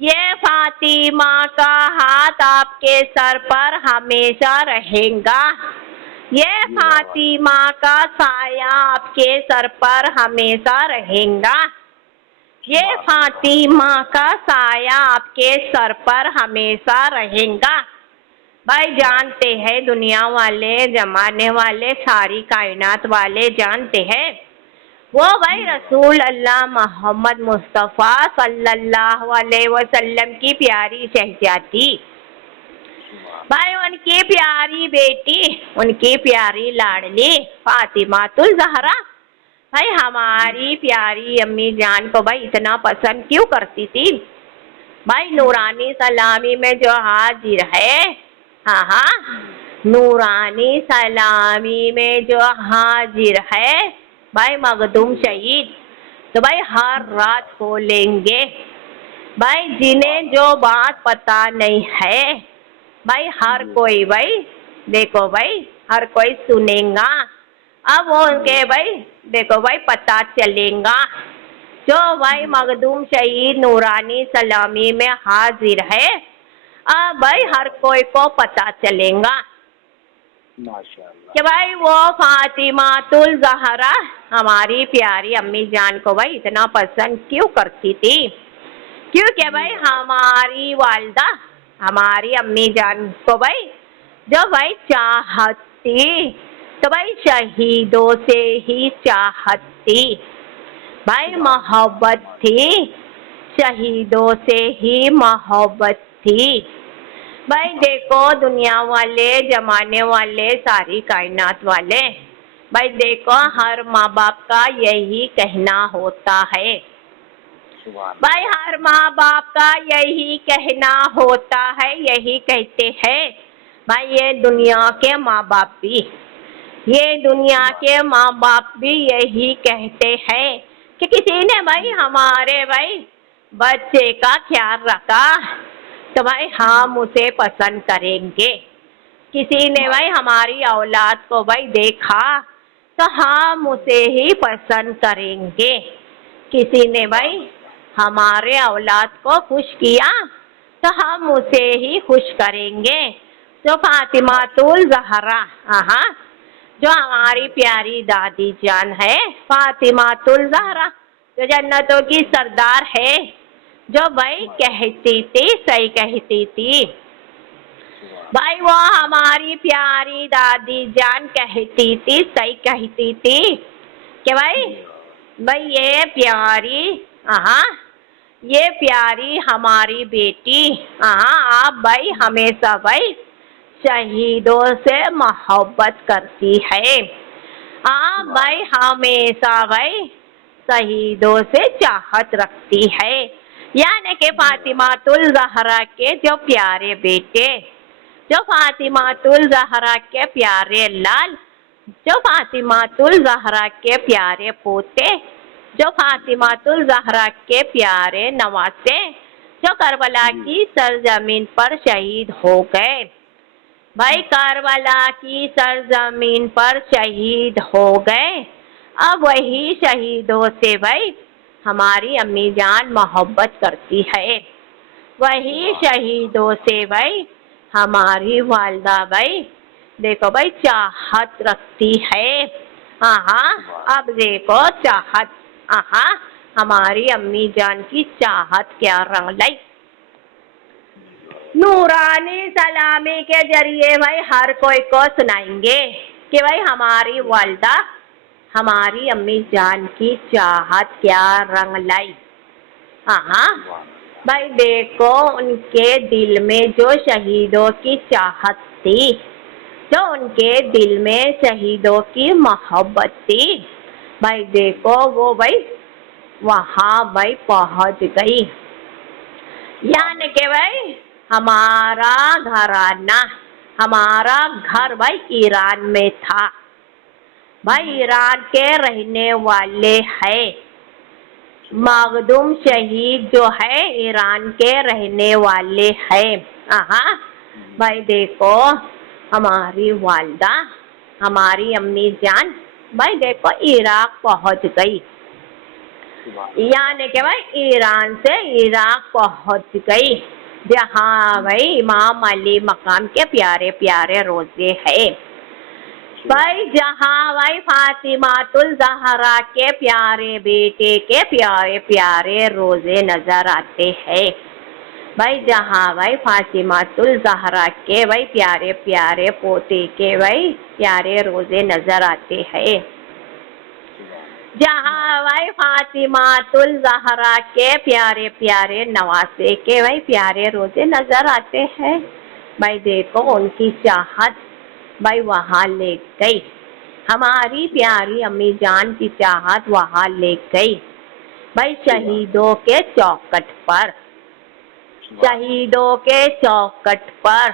ये फातिमा का हाथ आपके सर पर हमेशा रहेगा। ये फातिमा का साया आपके सर पर हमेशा रहेगा। ये फातिमा का साया आपके सर पर हमेशा रहेगा। भाई जानते हैं दुनिया वाले, जमाने वाले, सारी कायनात वाले जानते हैं वो भाई रसूल अल्लाह मोहम्मद मुस्तफ़ा सल्लल्लाहु अलैहि वसल्लम की प्यारी शहजादी, भाई उनकी प्यारी बेटी, उनकी प्यारी लाडली फातिमातुल ज़हरा भाई हमारी प्यारी अम्मी जान को भाई इतना पसंद क्यों करती थी? भाई नूरानी सलामी में जो हाजिर है, नूरानी सलामी में जो हाजिर है भाई मखदूम शहीद, तो भाई हर रात खोलेंगे। भाई जिन्हें जो बात पता नहीं है भाई हर कोई भाई देखो भाई हर कोई सुनेगा। اب उनके भाई देखो भाई पता चलेगा जो भाई मखदूम शहीद नूरानी सलामी में हाजिर है, अब भाई हर कोई को पता चलेगा माशाअल्लाह। कि भाई वो फातिमातुल ज़हरा हमारी प्यारी अम्मी जान को भाई इतना पसंद क्यों करती थी, क्योंकि भाई हमारी वालदा हमारी अम्मी जान को भाई जो भाई चाहती तो भाई शहीदों से ही चाहती, भाई मोहब्बत थी, शहीदों से ही मोहब्बत थी। भाई देखो दुनिया वाले, जमाने वाले, सारी कायनात वाले, भाई देखो हर माँ बाप का यही कहना होता है, भाई हर माँ बाप का यही कहना होता है, यही कहते हैं भाई ये दुनिया के माँ बाप भी, ये दुनिया के माँ बाप भी यही कहते हैं कि किसी ने भाई हमारे भाई बच्चे का ख्याल रखा तो भाई हम उसे पसंद करेंगे, किसी ने भाई हमारी औलाद को भाई देखा तो हम उसे ही पसंद करेंगे, किसी ने भाई हमारे औलाद को खुश किया तो हम उसे ही खुश करेंगे। जो फातिमातुल ज़हरा, हाँ, जो हमारी प्यारी दादी जान है फातिमातुल ज़हरा, जो जन्नतों की सरदार है, जो भाई कहती थी, सही कहती थी भाई, वो हमारी प्यारी दादी जान कहती थी, सही कहती थी कि भाई ये प्यारी, हाँ, ये प्यारी हमारी बेटी, हाँ, आप भाई हमेशा भाई शहीदों से मोहब्बत करती है, आप भाई हमेशा भाई शहीदों से चाहत रखती है। यानी कि फातिमातुल ज़हरा के जो प्यारे बेटे, जो फातिमातुल ज़हरा के प्यारे लाल, जो फातिमातुल ज़हरा के प्यारे पोते, जो फातिमातुल ज़हरा के प्यारे नवासे, जो करबला की सरजमीन पर शहीद हो गए, भाई करबला की सरजमीन पर शहीद हो गए, अब वही शहीदों से भाई हमारी अम्मी जान मोहब्बत करती है, वही शहीदों से भाई हमारी वालदा भाई देखो भाई चाहत रखती है, हाँ, अब देखो चाहत, हाँ, हमारी अम्मी जान की चाहत क्या रंग लाई। नूरानी सलामी के जरिए भाई हर कोई को सुनाएंगे कि भाई हमारी वालदा हमारी अम्मी जान की चाहत क्या रंग लाई, हाँ, भाई देखो उनके दिल में जो शहीदों की चाहत थी, जो उनके दिल में शहीदों की मोहब्बत थी, भाई देखो वो भाई वहाँ भाई पहुँच गई। यानी कि भाई हमारा घराना, हमारा घर भाई ईरान में था, भाई ईरान के रहने वाले हैं, मखदूम शहीद जो है ईरान के रहने वाले हैं, हाँ, भाई देखो हमारी वालदा हमारी अम्मी जान भाई देखो इराक पहुंच गई, यानी कि भाई ईरान से इराक पहुंच गई, जहाँ भाई इमाम अली मकाम के प्यारे प्यारे रोजे हैं, भाई जहाँ भाई फातिमातुल ज़हरा के प्यारे बेटे के प्यारे प्यारे रोजे नजर आते हैं, भाई जहाँ भाई फातिमातुल ज़हरा के भाई प्यारे प्यारे पोते के भाई प्यारे रोजे नजर आते हैं, जहाँ भाई फातिमातुल ज़हरा के प्यारे प्यारे नवासे के भाई प्यारे रोजे नजर आते हैं, भाई देखो उनकी चाहत भाई वहाँ ले गई, हमारी प्यारी अम्मी जान की चाहत वहाँ ले गई, भाई शहीदों के चौखट पर, शहीदों के चौखट पर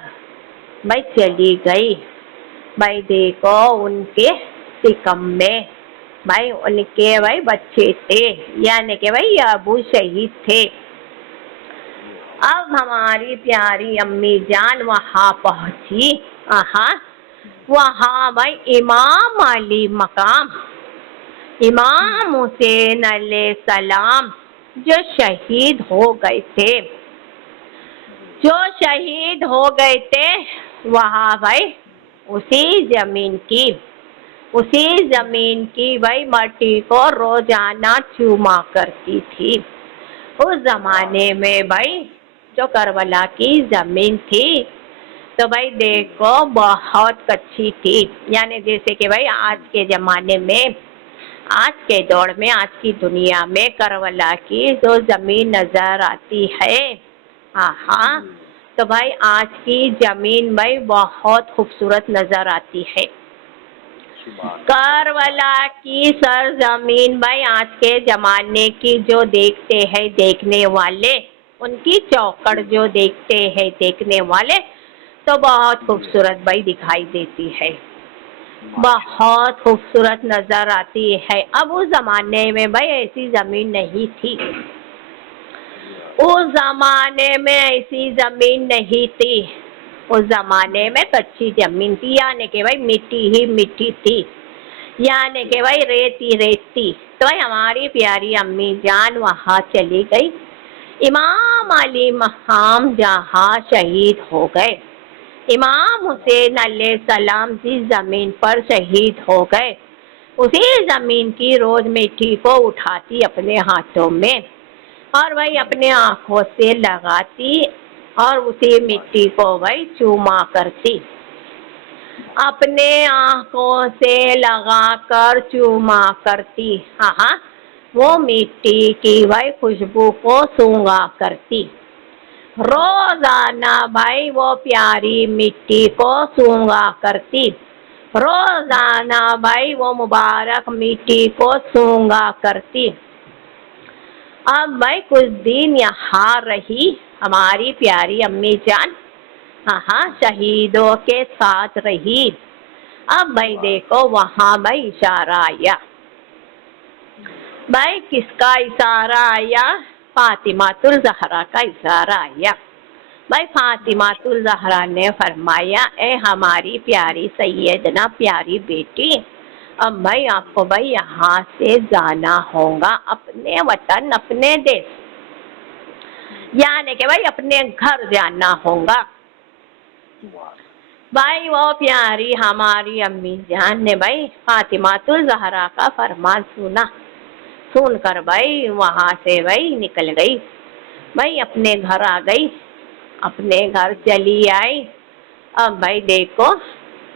भाई चली गई, भाई देखो उनके सिकम में भाई उनके भाई बच्चे थे, यानी कि भाई अबू शहीद थे। अब हमारी प्यारी अम्मी जान वहाँ पहुँची, हाँ, وہاں بھائی امام علی مقام، امام حسین علیہ السلام جو شہید ہو گئے تھے، جو شہید ہو گئے تھے، وہاں بھائی اسی زمین کی بھائی مٹی کو روزانہ چوما کرتی تھی۔ اس زمانے میں بھائی جو کربلا کی زمین تھی تو بھائی دیکھو بہت کچی تھی، یعنی جیسے کہ بھائی آج کے زمانے میں، آج کے دور میں، آج کی دنیا میں کربلا کی جو زمین نظر آتی ہے، ہاں تو بھائی آج کی زمین بھائی بہت خوبصورت نظر آتی ہے۔ کربلا کی سرزمین بھائی آج کے زمانے کی جو دیکھتے ہیں دیکھنے والے، ان کی چوکڑ جو دیکھتے ہیں دیکھنے والے تو بہت خوبصورت بھائی دکھائی دیتی ہے، بہت خوبصورت نظر آتی ہے۔ اب اس زمانے میں بھائی ایسی زمین نہیں تھی، اس زمانے میں ایسی زمین نہیں تھی، اس زمانے میں کچی زمین تھی، یعنی کہ بھائی مٹی ہی مٹی تھی، یعنی کہ بھائی ریتی ریتی۔ تو بھائی ہماری پیاری امی جان وہاں چلی گئی، امام علی مقام جہاں شہید ہو گئے، امام حسین علیہ السلام جس زمین پر شہید ہو گئے، اسی زمین کی روز مٹی کو اٹھاتی اپنے ہاتھوں میں اور بھائی اپنے آنکھوں سے لگاتی اور اسی مٹی کو بھائی چوما کرتی، اپنے آنکھوں سے لگا کر چوما کرتی، ہاں وہ مٹی کی بھائی خوشبو کو سونگا کرتی، روزانہ بھائی وہ پیاری مٹی کو سونگا کرتی، روزانہ بھائی وہ مبارک مٹی کو سونگا کرتی۔ اب بھائی کچھ دن یہاں رہی ہماری پیاری امی جان، ہاں شہیدوں کے ساتھ رہی۔ اب بھائی دیکھو وہاں بھائی اشارہ آیا، بھائی کس کا اشارہ آیا؟ فاطمہ الزہرا کا اشارہ آیا۔ بھائی فاطمہ الزہرا نے فرمایا اے ہماری پیاری سیدنا پیاری بیٹی، اب بھائی آپ کو بھائی یہاں سے جانا ہوگا اپنے وطن، اپنے دیش، یعنی کہ بھائی اپنے گھر جانا ہوگا۔ بھائی وہ پیاری ہماری امی جان نے بھائی فاطمہ الزہرا کا فرمان سنا، سن کر بھائی وہاں سے بھائی نکل گئی، بھائی اپنے گھر آ گئی، اپنے گھر چلی آئی۔ اب بھائی دیکھو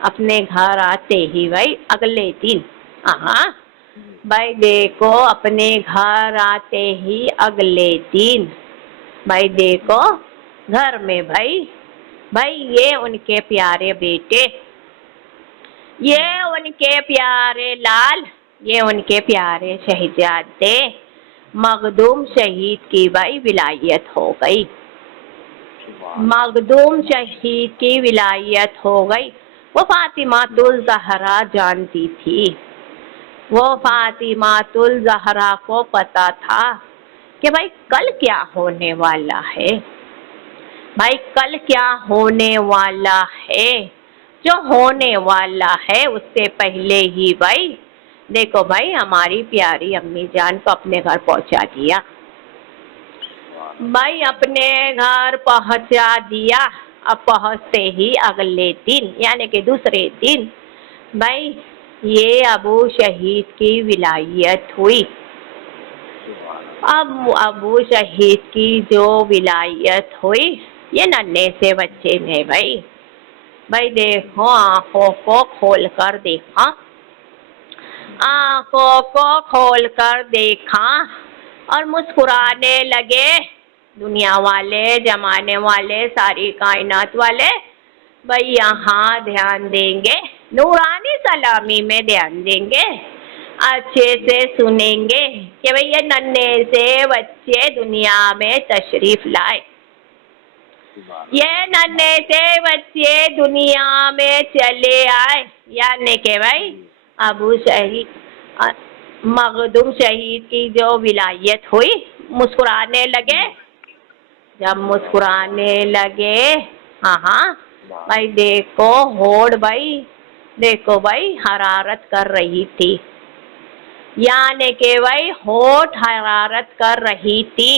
اپنے گھر آتے ہی بھائی اگلے دن، بھائی دیکھو اپنے گھر آتے ہی اگلے دن، بھائی دیکھو گھر میں بھائی یہ ان کے پیارے بیٹے، یہ ان کے پیارے لال، یہ ان کے پیارے شہزادے مخدوم شہید کی بھائی ولایت ہو گئی، مخدوم شہید کی ولایت ہو گئی۔ وہ فاطمہ الزہرا جانتی تھی، وہ فاطمہ الزہرا کو پتا تھا کہ بھائی کل کیا ہونے والا ہے، بھائی کل کیا ہونے والا ہے، جو ہونے والا ہے اس سے پہلے ہی بھائی دیکھو بھائی ہماری پیاری امی جان کو اپنے گھر پہنچا دیا، بھائی اپنے گھر پہنچا دیا۔ اب پہنچتے ہی اگلے دن یعنی کہ دوسرے دن بھائی یہ ابو شہید کی ولایت ہوئی۔ اب ابو شہید کی جو ولایت ہوئی، یہ ننھے سے بچے نے بھائی دیکھو آنکھوں کو کھول کر دیکھا، آنکھوں کو کھول کر دیکھا اور مسکرانے لگے، دنیا والے، زمانے والے، ساری کائنات والے بھائی یہاں دھیان دیں گے، نورانی سلامی میں دھیان دیں گے، اچھے سے سنیں گے کہ بھئی یہ ننھے سے بچے دنیا میں تشریف لائے، یہ ننھے سے بچے دنیا میں چلے آئے، یعنی کہ بھائی ابو شہید مخدوم شہید کی جو ولایت ہوئی، مسکرانے لگے، جب مسکرانے لگے بھائی دیکھو ہوڑ بھائی देखो भाई हरारत कर रही थी, यानी कि भाई होठ हरारत कर रही थी,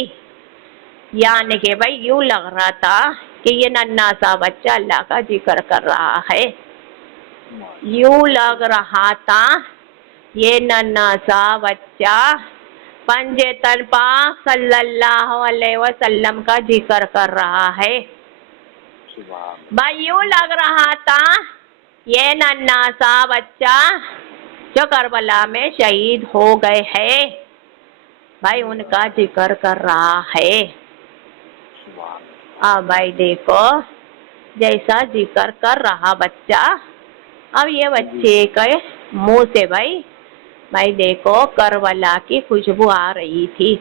यानी कि भाई यूं लग रहा था कि ये नन्हा सा बच्चा अल्लाह का जिक्र कर रहा है। यूं लग रहा था ये नन्हा सा बच्चा पंजेतन पाक सल्लल्लाहु अलैहि वसल्लम का जिक्र कर रहा है। भाई यूं लग रहा था ये नन्हा सा बच्चा जो करबला में शहीद हो गए हैं, भाई उनका जिक्र कर रहा है। अब भाई देखो जैसा जिक्र कर रहा बच्चा, अब ये बच्चे के मुंह से भाई देखो करबला की खुशबू आ रही थी,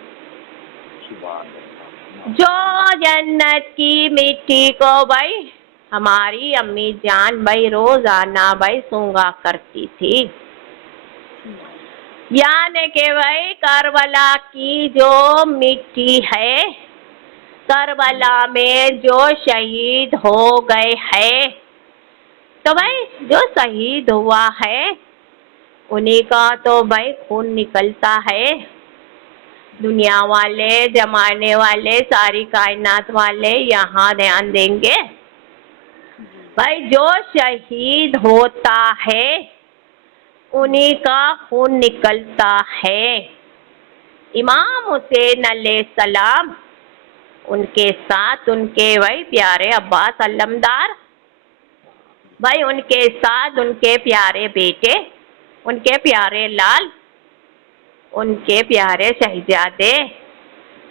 जो जन्नत की मिट्टी को भाई हमारी अम्मी जान भाई रोजाना भाई सूंघा करती थी। यानी कि भाई करबला की जो मिट्टी है, करबला में जो शहीद हो गए हैं, तो भाई जो शहीद हुआ है उन्हीं का तो भाई खून निकलता है। दुनिया वाले, जमाने वाले, सारी कायनात वाले यहाँ ध्यान देंगे भाई जो शहीद होता है उन्हीं का खून निकलता है। इमाम हुसैन अलैहिस्सलाम, उनके साथ उनके भाई प्यारे अब्बास अलमदार, भाई उनके साथ उनके प्यारे बेटे, उनके प्यारे लाल, उनके प्यारे शहजादे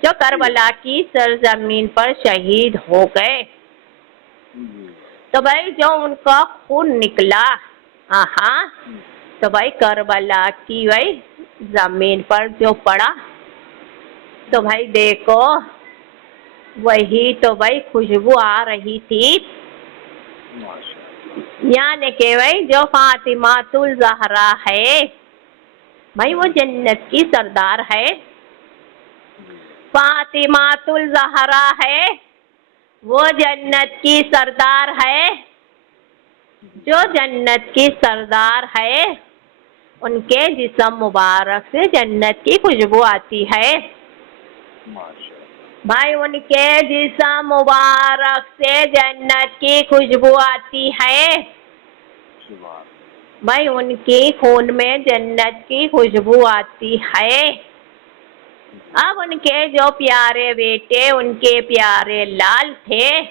जो करबला की सरजमीन पर शहीद हो गए, तो भाई जो उनका खून निकला, हाँ, तो भाई करबला की भाई जमीन पर जो पड़ा, तो भाई देखो वही तो भाई खुशबू आ रही थी। यानी कि भाई जो फातिमातुल ज़हरा है, भाई वो जन्नत की सरदार है। फातिमातुल ज़हरा है, वो जन्नत की सरदार है। जो जन्नत की सरदार है उनके जिस्म मुबारक से जन्नत की खुशबू आती है। भाई उनके जिस्म मुबारक से जन्नत की खुशबू आती है। भाई उनकी खून में जन्नत की खुशबू आती है। अब उनके जो प्यारे बेटे, उनके प्यारे लाल थे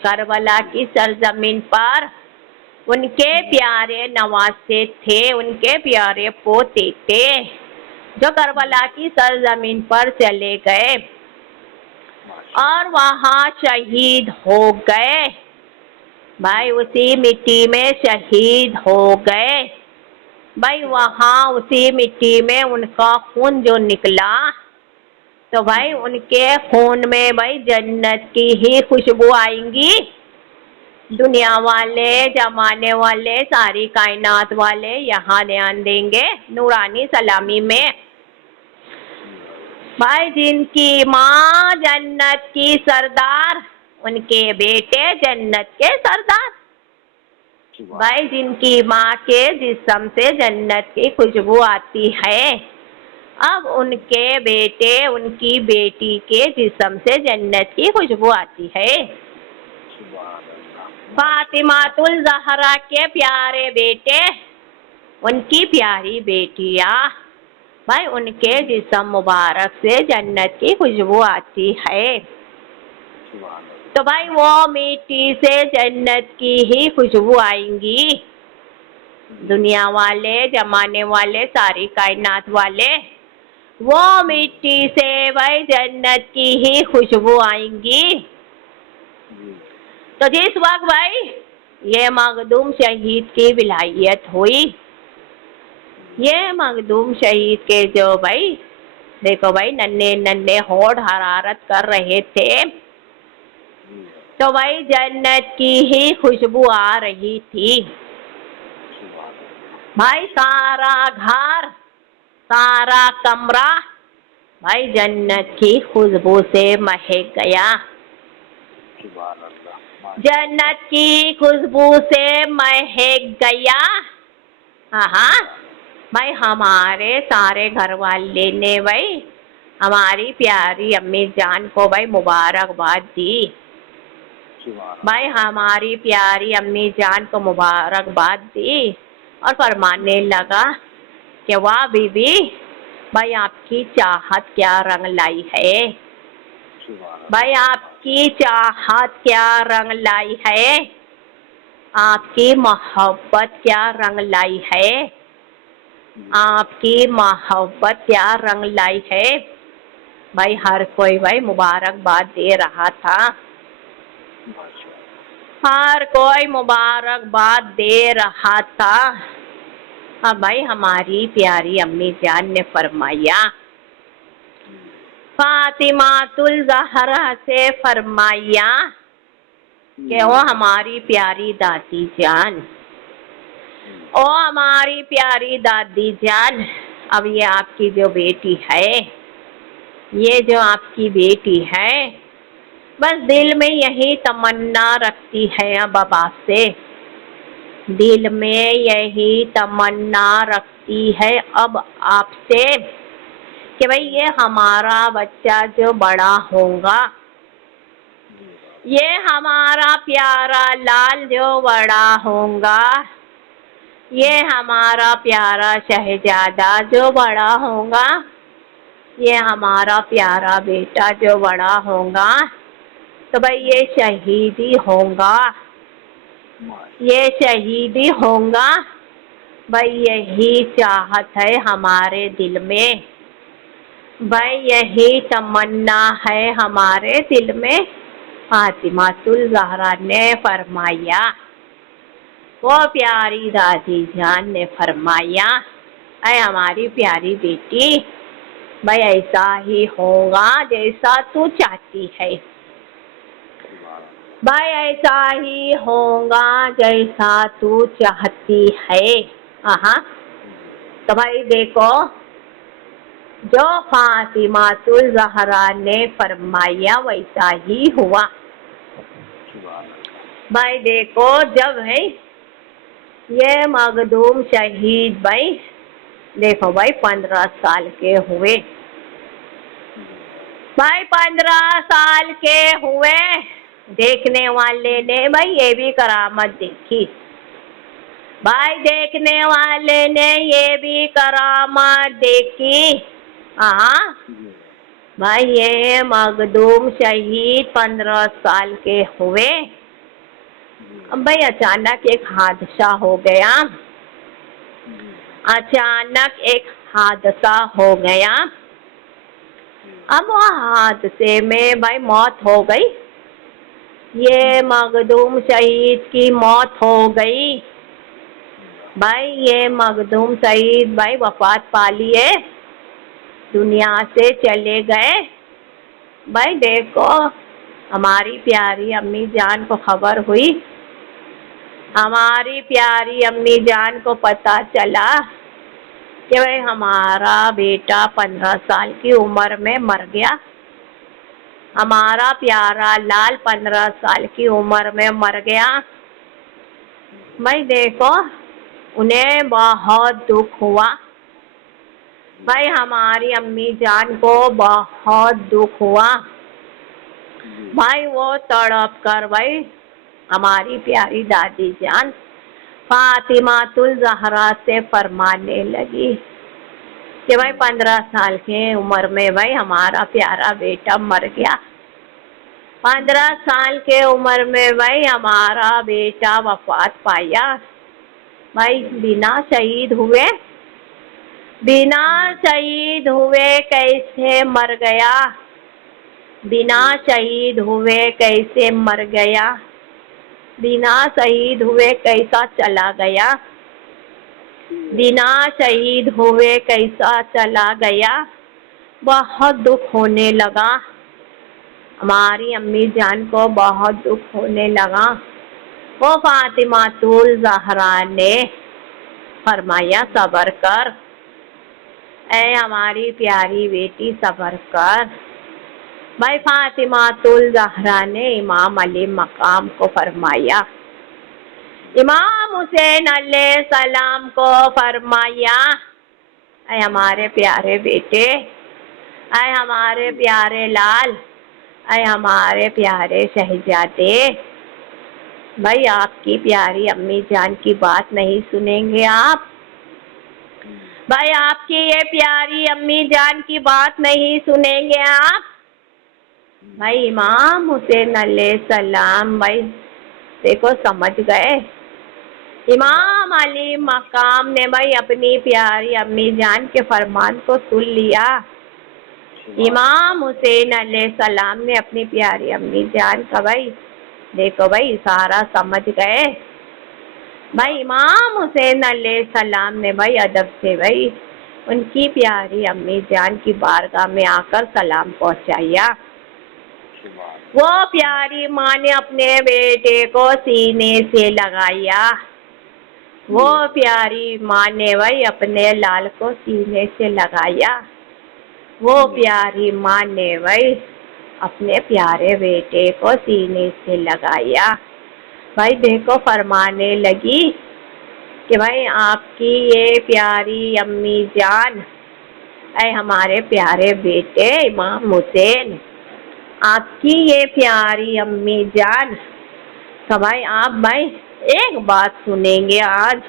करबला की सरजमीन पर, उनके प्यारे नवासे थे, उनके प्यारे पोते थे जो करबला की सरजमीन पर चले गए और वहाँ शहीद हो गए। भाई उसी मिट्टी में शहीद हो गए। भाई वहाँ उसी मिट्टी में उनका खून जो निकला, तो भाई उनके खून में भाई जन्नत की ही खुशबू आएंगी। दुनिया वाले, जमाने वाले, सारी कायनात वाले यहाँ ध्यान देंगे नूरानी सलामी में। भाई जिनकी माँ जन्नत की सरदार, उनके बेटे जन्नत के सरदार। भाई जिनकी माँ के जिस्म से जन्नत की खुशबू आती है, अब उनके बेटे, उनकी बेटी के जिस्म से जन्नत की खुशबू आती है। फातिमातुल ज़हरा के प्यारे बेटे, उनकी प्यारी बेटियाँ, भाई उनके जिस्म मुबारक से जन्नत की खुशबू आती है। तो भाई वो मिट्टी से जन्नत की ही खुशबू आएंगी। दुनिया वाले, जमाने वाले, सारी कायनात वाले, वो मिट्टी से भाई जन्नत की ही खुशबू आएंगी। तो जिस वक्त भाई ये मखदूम शहीद की विलायत हुई, ये मखदूम शहीद के जो भाई देखो भाई नन्हे नन्हे होठ हरारत कर रहे थे, तो भाई जन्नत की ही खुशबू आ रही थी। भाई सारा घर, सारा कमरा भाई जन्नत की खुशबू से महक गया। जन्नत की खुशबू से महक गया। हाँ, भाई हमारे सारे घर वाले ने भाई हमारी प्यारी अम्मी जान को भाई मुबारकबाद दी। भाई हमारी प्यारी अम्मी जान को मुबारकबाद दी और फरमाने लगा कि वाह बीबी, भाई आपकी चाहत क्या रंग लाई है, भाई आपकी चाहत क्या रंग लाई है, आपकी मोहब्बत क्या रंग लाई है, आपकी मोहब्बत क्या रंग लाई है। भाई हर कोई भाई मुबारकबाद दे रहा था, हर कोई मुबारकबाद दे रहा था। अब भाई हमारी प्यारी अम्मी जान ने फरमाया, फातिमातुल ज़हरा से फरमाया कि वो हमारी प्यारी दादी जान, ओ हमारी प्यारी दादी जान, अब ये आपकी जो बेटी है, ये जो आपकी बेटी है, बस दिल में यही तमन्ना रखती है अब आपसे, दिल में यही तमन्ना रखती है अब आपसे कि भाई ये हमारा बच्चा जो बड़ा होगा, ये हमारा प्यारा लाल जो बड़ा होगा, ये हमारा प्यारा शहजादा जो बड़ा होगा, ये हमारा प्यारा बेटा जो बड़ा होगा, तो भाई ये शहीदी होगा, ये शहीदी होगा। भाई यही चाहत है हमारे दिल में, भाई यही तमन्ना है हमारे दिल में। फातिमातुल ज़हरा ने फरमाया, वो प्यारी दादी जान ने फरमाया, ऐ हमारी प्यारी बेटी, भाई ऐसा ही होगा जैसा तू चाहती है, भाई ऐसा ही होगा जैसा तू चाहती है। हाँ, तो भाई देखो, जो फातिमातुल ज़हरा ने फरमाया वैसा ही हुआ। भाई देखो, जब है ये मखदूम शहीद भाई, देखो भाई 15 साल के हुए, भाई 15 साल के हुए, देखने वाले ने भाई ये भी करामत देखी, भाई देखने वाले ने ये भी करामत देखी। हाँ, भाई ये मखदूम शहीद 15 साल के हुए। अब भाई अचानक एक हादसा हो गया, अचानक एक हादसा हो गया। अब वो हादसे में भाई मौत हो गई, ये मखदूम शहीद की मौत हो गई। भाई ये मखदूम शहीद भाई वफात पा लिए, दुनिया से चले गए। भाई देखो, हमारी प्यारी अम्मी जान को खबर हुई, हमारी प्यारी अम्मी जान को पता चला कि भाई हमारा बेटा 15 साल की उम्र में मर गया, हमारा प्यारा लाल 15 साल की उम्र में मर गया। भाई देखो, उन्हें बहुत दुख हुआ, भाई हमारी अम्मी जान को बहुत दुख हुआ। भाई वो तड़प कर भाई हमारी प्यारी दादी जान फातिमातुल ज़हरा से फरमाने लगी कि भाई 15 साल के उम्र में भाई हमारा प्यारा बेटा मर गया, 15 साल के उम्र में भाई हमारा बेटा वफात पाया। भाई बिना शहीद हुए, बिना शहीद हुए कैसे मर गया, बिना शहीद हुए कैसे मर गया, बिना शहीद हुए कैसा चला गया, बिना शहीद हुए कैसा चला गया। बहुत दुख होने लगा, हमारी अम्मी जान को बहुत दुख होने लगा। वो फातिमातुल ज़हरा ने फरमाया, सब्र कर ऐ हमारी प्यारी बेटी, सब्र कर। بھائی فاطمۃ الزہرا نے امام علی مقام کو فرمایا، امام حسین علیہ السلام کو فرمایا، اے ہمارے پیارے بیٹے، اے ہمارے پیارے لال، اے ہمارے پیارے شہزادے، بھائی آپ کی پیاری امی جان کی بات نہیں سنیں گے آپ؟ بھائی آپ کی یہ پیاری امی جان کی بات نہیں سنیں گے آپ؟ بھائی امام حسین علیہ السلام بھائی دیکھو سمجھ گئے، امام علی مقام نے بھائی اپنی پیاری امی جان کے فرمان کو سن لیا، امام حسین علیہ السلام نے اپنی پیاری امی جان کا بھائی دیکھو بھائی سارا سمجھ گئے، بھائی امام حسین علیہ السلام نے بھائی ادب سے بھائی ان کی پیاری امی جان کی بارگاہ میں آ کر سلام پہنچایا، وہ پیاری ماں نے اپنے بیٹے کو سینے سے لگایا، وہ پیاری ماں نے بھائی اپنے لال کو سینے سے لگایا، وہ پیاری ماں نے بھائی اپنے پیارے بیٹے کو سینے سے لگایا، بھائی دیکھو فرمانے لگی کہ بھائی آپ کی یہ پیاری امی جان، اے ہمارے پیارے بیٹے امام حسین، آپ کی یہ پیاری امی جان، تو بھائی آپ بھائی ایک بات سنیں گے آج،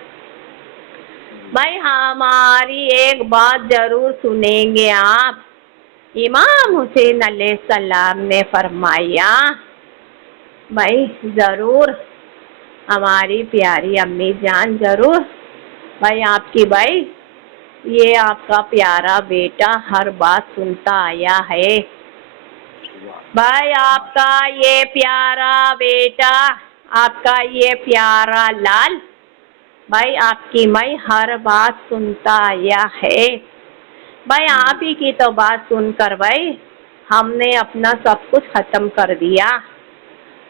بھائی ہماری ایک بات ضرور سنیں گے آپ، امام حسین علیہ السلام نے فرمایا، بھائی ضرور ہماری پیاری امی جان ضرور، بھائی آپ کی بھائی یہ آپ کا پیارا بیٹا ہر بات سنتا آیا ہے، بھائی آپ کا یہ پیارا بیٹا، آپ کا یہ پیارا لال، بھائی آپ کی میں ہر بات سنتا آیا ہے، بھائی آپ ہی کی تو بات سن کر بھائی ہم نے اپنا سب کچھ ختم کر دیا،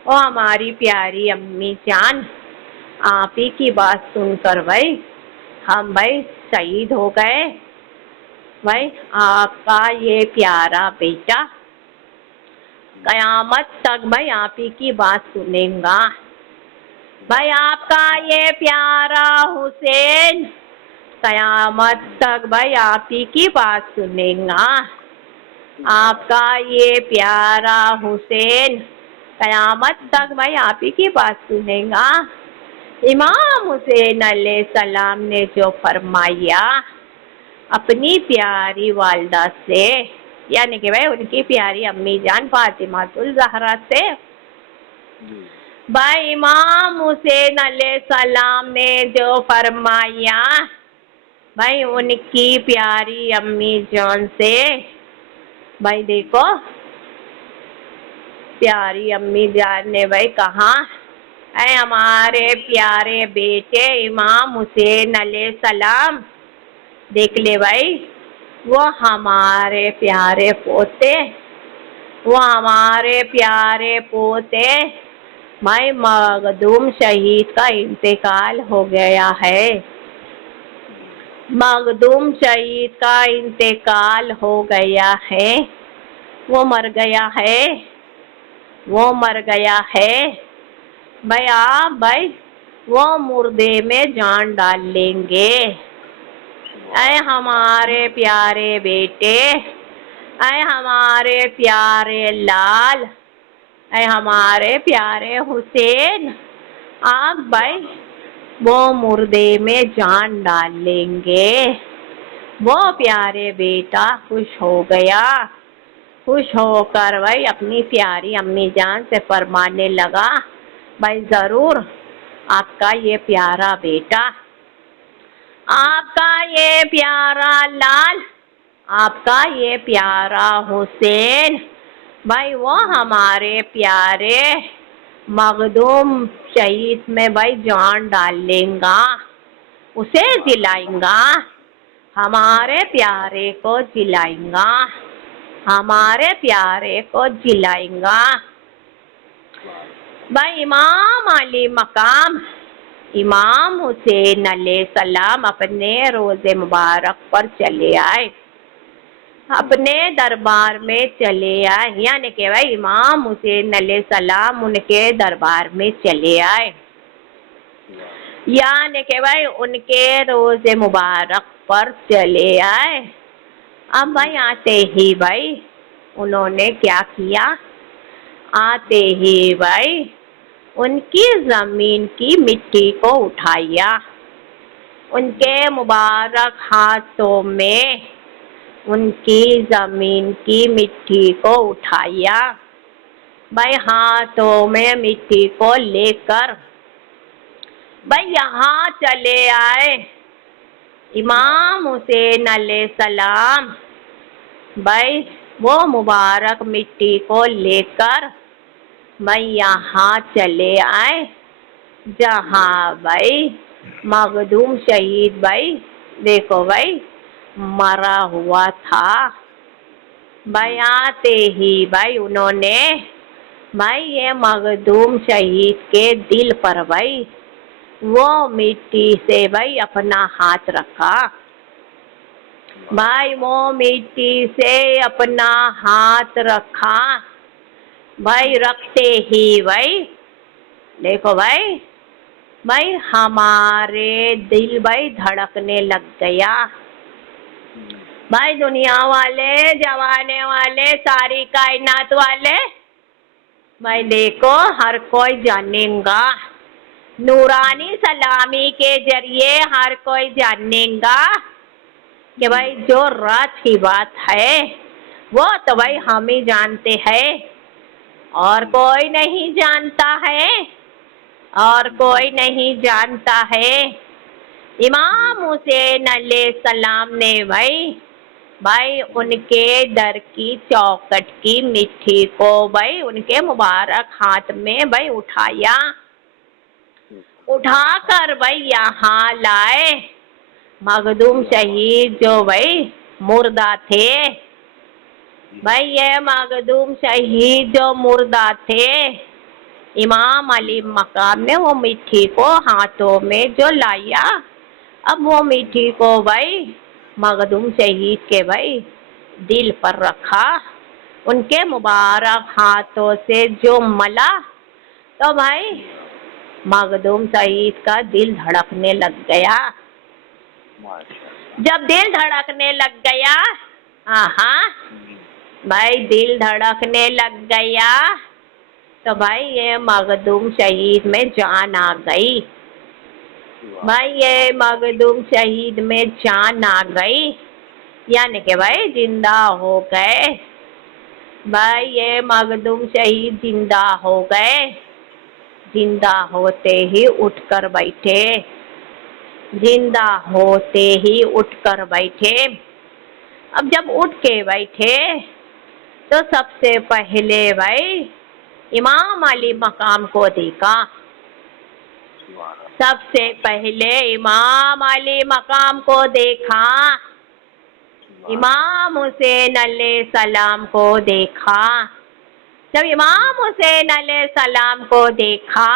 او ہماری پیاری امی جان، آپ ہی کی بات سن کر بھائی ہم بھائی شہید ہو گئے، بھائی آپ کا یہ پیارا بیٹا قیامت تک بھائی آپ ہی کی بات سنیں گا، بھائی آپ کا یہ پیارا حسین قیامت تک بھائی آپ ہی کی بات سنیں گا، آپ کا یہ پیارا حسین قیامت تک بھائی آپ ہی کی بات سنیں گا، امام حسین علیہ السلام نے جو فرمایا اپنی پیاری والدہ سے، یعنی کہ بھائی ان کی پیاری امی جان فاطمۃ الزہرا سے، بھائی امام حسین علیہ السلام نے جو فرمایا بھائی ان کی پیاری امی جان سے، بھائی دیکھو پیاری امی جان نے بھائی کہا، اے ہمارے پیارے بیٹے امام حسین علیہ السلام، دیکھ لے بھائی وہ ہمارے پیارے پوتے، وہ ہمارے پیارے پوتے بھائی مخدوم شہید کا انتقال ہو گیا ہے، مخدوم شہید کا انتقال ہو گیا ہے، وہ مر گیا ہے، وہ مر گیا ہے، بھائی آپ بھائی وہ مردے میں جان ڈال لیں گے، اے ہمارے پیارے بیٹے، اے ہمارے پیارے لال، اے ہمارے پیارے حسین، آپ بھائی وہ مردے میں جان ڈال لیں گے، وہ پیارے بیٹا خوش ہو گیا، خوش ہو کر بھائی اپنی پیاری امی جان سے فرمانے لگا، بھائی ضرور آپ کا یہ پیارا بیٹا، آپ کا یہ پیارا لال، آپ کا یہ پیارا حسین، بھائی وہ ہمارے پیارے مخدوم شہید میں بھائی جان ڈال لیں گا، اسے جلائیں گا، ہمارے پیارے کو جلائیں گا، ہمارے پیارے کو جلائیں گا، بھائی امام علی مقام امام حسین علیہ السلام اپنے روضے مبارک پر چلے آئے، اپنے دربار میں چلے آئے، یعنی کہ بھائی امام حسین علیہ السلام ان کے دربار میں چلے آئے، یعنی کہ بھائی ان کے روز مبارک پر چلے آئے۔ اب بھائی آتے ہی بھائی انہوں نے کیا کیا؟ آتے ہی بھائی ان کی زمین کی مٹی کو اٹھایا، ان کے مبارک ہاتھوں میں ان کی زمین کی مٹی کو اٹھایا، بھائی ہاتھوں میں مٹی کو لے کر بھائی یہاں چلے آئے امام حسین علیہ السلام، بھائی وہ مبارک مٹی کو لے کر بھائی یہاں چلے آئے جہاں بھائی مخدوم شہید بھائی دیکھو بھائی مرا ہوا تھا۔ بھائی آتے ہی بھائی انہوں نے بھائی یہ مخدوم شہید کے دل پر بھائی وہ مٹی سے بھائی اپنا ہاتھ رکھا، بھائی وہ مٹی سے اپنا ہاتھ رکھا، بھائی رکھتے ہی بھائی دیکھو بھائی ہمارے دل بھائی دھڑکنے لگ گیا، بھائی دنیا والے، جوانے والے، ساری کائنات والے، بھائی دیکھو ہر کوئی جانے گا، نورانی سلامی کے ذریعے ہر کوئی جانے گا کہ بھائی جو رات کی بات ہے وہ تو بھائی ہم ہی جانتے ہیں، اور کوئی نہیں جانتا ہے، اور کوئی نہیں جانتا ہے۔ امام حسین علیہ السلام نے بھائی ان کے در کی چوکھٹ کی مٹی کو بھائی ان کے مبارک ہاتھ میں بھائی اٹھایا، اٹھا کر بھائی یہاں لائے، مخدوم شہید جو بھائی مردہ تھے، بھائی یہ مخدوم شہید جو مردہ تھے، امام علی مقام نے وہ مٹی کو ہاتھوں میں جو لایا، اب وہ مٹی کو بھائی مخدوم شہید کے بھائی دل پر رکھا، ان کے مبارک ہاتھوں سے جو ملا تو بھائی مخدوم شہید کا دل دھڑکنے لگ گیا، جب دل دھڑکنے لگ گیا، بھائی دل دھڑکنے لگ گیا تو بھائی یہ مخدوم شہید میں جان آ گئی، بھائی یہ مخدوم شہید میں جان آ گئی، یعنی کہ بھائی زندہ ہو گئے، بھائی یہ مخدوم شہید زندہ ہو گئے، زندہ ہوتے ہی اٹھ کر بیٹھے، زندہ ہوتے ہی اٹھ کر بیٹھے۔ اب جب اٹھ کے بیٹھے تو سب سے پہلے بھائی امام علی مقام کو دیکھا، سب سے پہلے امام علی مقام کو دیکھا، امام حسین علیہ السلام کو دیکھا، جب امام حسین علیہ السلام کو دیکھا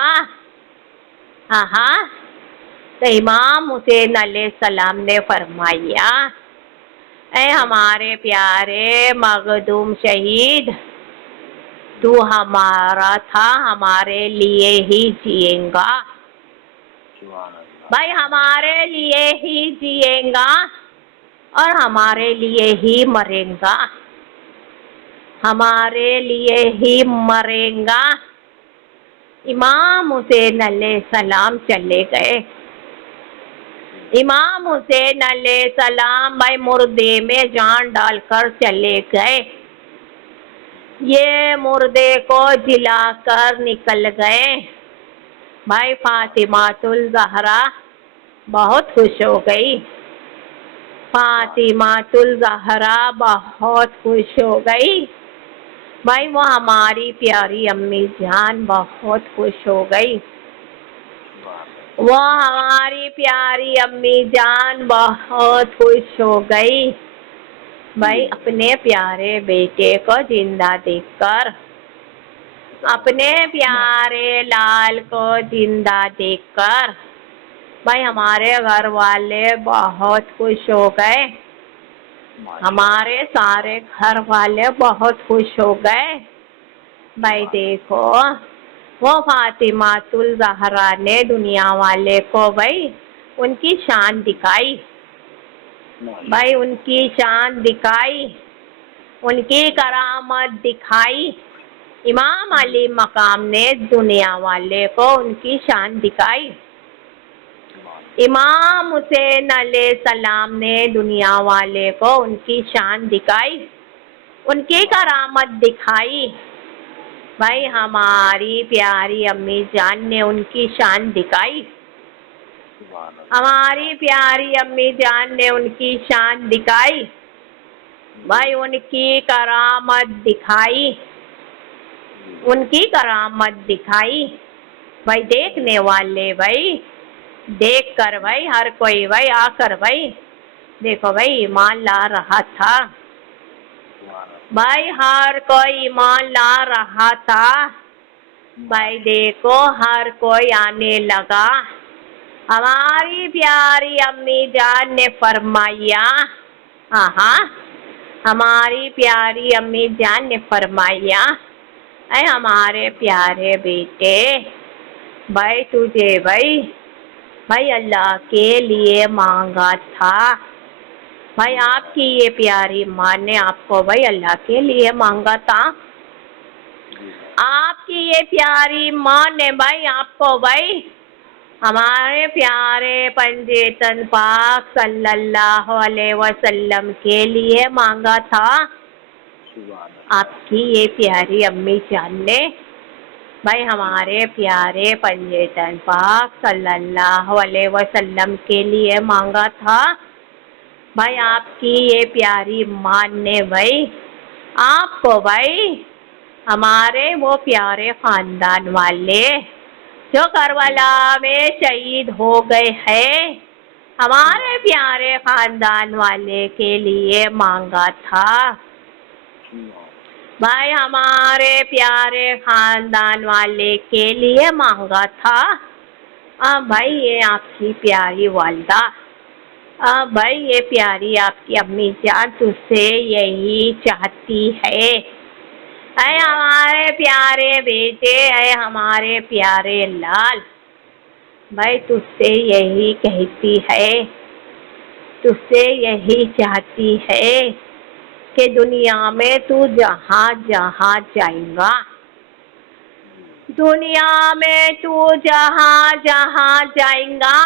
تو امام حسین علیہ السلام نے فرمایا، اے ہمارے پیارے مخدوم شہید، تو ہمارا تھا، ہمارے لیے ہی جئیں گا، بھائی ہمارے لیے ہی جئیں گا اور ہمارے لیے ہی مریں گا، ہمارے لیے ہی مریں گا۔ امام حسین علیہ السلام چلے گئے، امام حسین علیہ السلام بھائی مردے میں جان ڈال کر چلے گئے، یہ مردے کو جلا کر نکل گئے، بھائی فاطمۃ الزہرا بہت خوش ہو گئی، فاطمۃ الزہرا بہت خوش ہو گئی، بھائی وہ ہماری پیاری امی جان بہت خوش ہو گئی، وہ ہماری پیاری امی جان بہت خوش ہو گئی، بھائی اپنے پیارے بیٹے کو زندہ دیکھ کر، اپنے پیارے لال کو زندہ دیکھ کر، بھائی ہمارے گھر والے بہت خوش ہو گئے، ہمارے سارے گھر والے بہت خوش ہو گئے. بھائی دیکھو وہ فاطمہ الزہرا نے دنیا والے کو بھائی ان کی شان دکھائی. بھائی ان کی شان دکھائی, ان کی کرامت دکھائی. امام علی مقام نے دنیا والے کو ان کی شان دکھائی. امام حسین علیہ السلام نے دنیا والے کو ان کی شان دکھائی, ان کی کرامت دکھائی. بھائی ہماری پیاری امی جان نے ان کی شان دکھائی. ہماری پیاری امی جان نے ان کی شان دکھائی. بھائی ان کی کرامت دکھائی, ان کی کرامت دکھائی. بھائی دیکھنے والے بھائی دیکھ کر بھائی ہر کوئی بھائی آ کر بھائی دیکھو بھائی ایمان لا رہا تھا. بھائی ہر کوئی ایمان لا رہا تھا. بھائی دیکھو ہر کوئی آنے لگا. ہماری پیاری امی جان نے فرمایا, ہاں ہماری پیاری امی جان نے فرمایا, اے ہمارے پیارے بیٹے بھائی تجھے بھائی اللہ کے لیے مانگا تھا. بھائی آپ کی یہ پیاری ماں نے آپ کو بھائی اللہ کے لیے مانگا تھا. آپ کی یہ پیاری ماں نے بھائی آپ کو بھائی ہمارے پیارے پنجیتن پاک صلی اللہ علیہ وسلم کے لیے مانگا تھا. آپ کی یہ پیاری امی جان نے بھائی ہمارے پیارے پنجیتن پاک صلی اللہ علیہ وسلم کے لیے مانگا تھا. بھائی آپ کی یہ پیاری ماں نے بھائی آپ کو بھائی ہمارے وہ پیارے خاندان والے جو کربلا میں شہید ہو گئے ہیں ہمارے پیارے خاندان والے کے لیے مانگا تھا. بھائی ہمارے پیارے خاندان والے کے لیے مانگا تھا. بھائی یہ آپ کی پیاری والدہ, بھائی یہ پیاری آپ کی امی جان تجھ سے یہی چاہتی ہے. اے ہمارے پیارے بیٹے, اے ہمارے پیارے لال, بھائی تجھ سے یہی کہتی ہے, تجھ سے یہی چاہتی ہے کہ دنیا میں تو جہاں جہاں جائیں گا, دنیا میں تو جہاں جہاں جائیں گا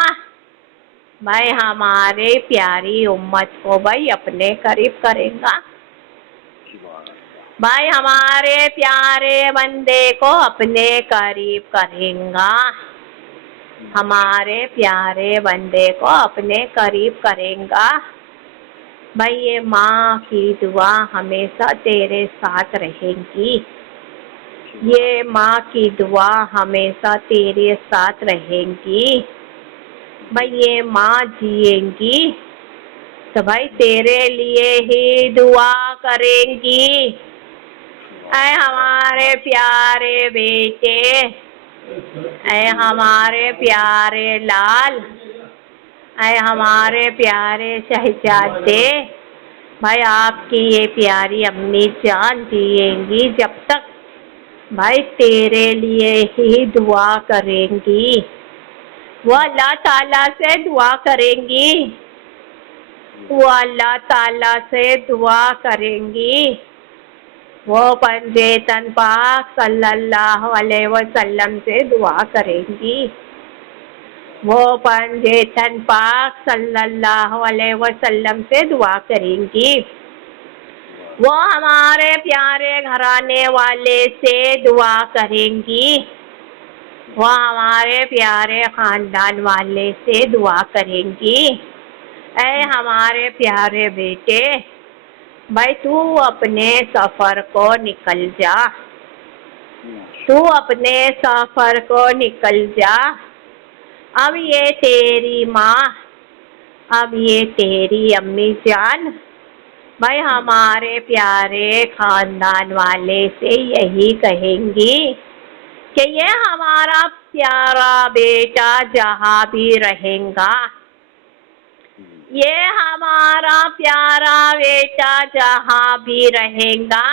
بھائی ہمارے پیاری امت کو بھائی اپنے قریب کرے گا. بھائی ہمارے پیارے بندے کو اپنے قریب کریں گا. ہمارے پیارے بندے کو اپنے قریب کریں گا. بھائی یہ ماں کی دعا ہمیشہ تیرے ساتھ رہے گی. یہ ماں کی دعا ہمیشہ تیرے ساتھ رہے گی. بھائی یہ ماں جئیں گی تو بھائی تیرے لیے ہی دعا کریں گی. اے ہمارے پیارے بیٹے, اے ہمارے پیارے لال, اے ہمارے پیارے شہزادے, بھائی آپ کی یہ پیاری امی جان جئیں گی جب تک بھائی تیرے لیے ہی دعا کریں گی. وہ اللہ تعالیٰ سے دعا کریں گی, وہ اللہ تعالیٰ سے دعا کریں گی, وہ پنجیتن پاک صلی اللہ علیہ وسلم سے دعا کریں گی, وہ پنجیتن پاک صلی اللہ علیہ وسلم سے دعا کریں گی. وہ ہمارے پیارے گھرانے والے سے دعا کریں گی, وہ ہمارے پیارے خاندان والے سے دعا کریں گی. اے ہمارے پیارے بیٹے, بھائی تو اپنے سفر کو نکل جا, تو اپنے سفر کو نکل جا. اب یہ تیری ماں, اب یہ تیری امی جان بھائی ہمارے پیارے خاندان والے سے یہی کہیں گی کہ یہ ہمارا پیارا بیٹا جہاں بھی رہیں گا, یہ ہمارا प्यारा बेटा जहाँ भी रहेगा,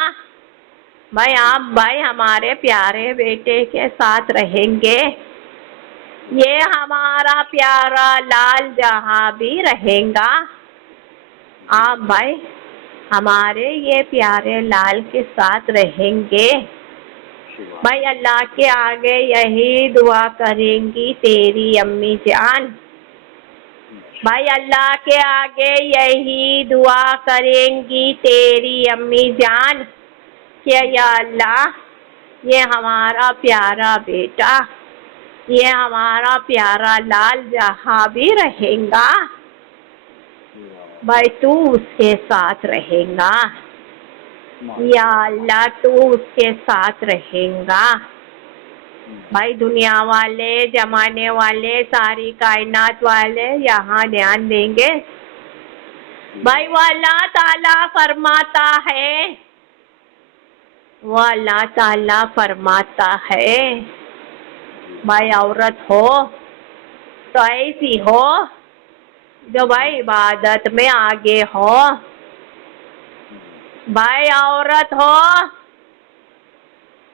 भाई आप भाई हमारे प्यारे बेटे के साथ रहेंगे। ये हमारा प्यारा लाल जहाँ भी रहेगा, आप भाई हमारे ये प्यारे लाल के साथ रहेंगे। भाई अल्लाह के आगे यही दुआ करेंगी तेरी अम्मी जान। भाई अल्लाह के आगे यही दुआ करेंगी तेरी अम्मी जान कि या अल्लाह, ये हमारा प्यारा बेटा, ये हमारा प्यारा लाल जहाँ भी रहेगा, भाई तू उसके साथ रहेगा। या अल्लाह तू उसके साथ रहेगा। भाई दुनिया वाले, जमाने वाले, सारी कायनात वाले यहाँ ध्यान देंगे। भाई वो अल्लाह ताला फरमाता है, वो अल्लाह ताला फरमाता है, भाई औरत हो तो ऐसी हो जो भाई इबादत में आगे हो। भाई औरत हो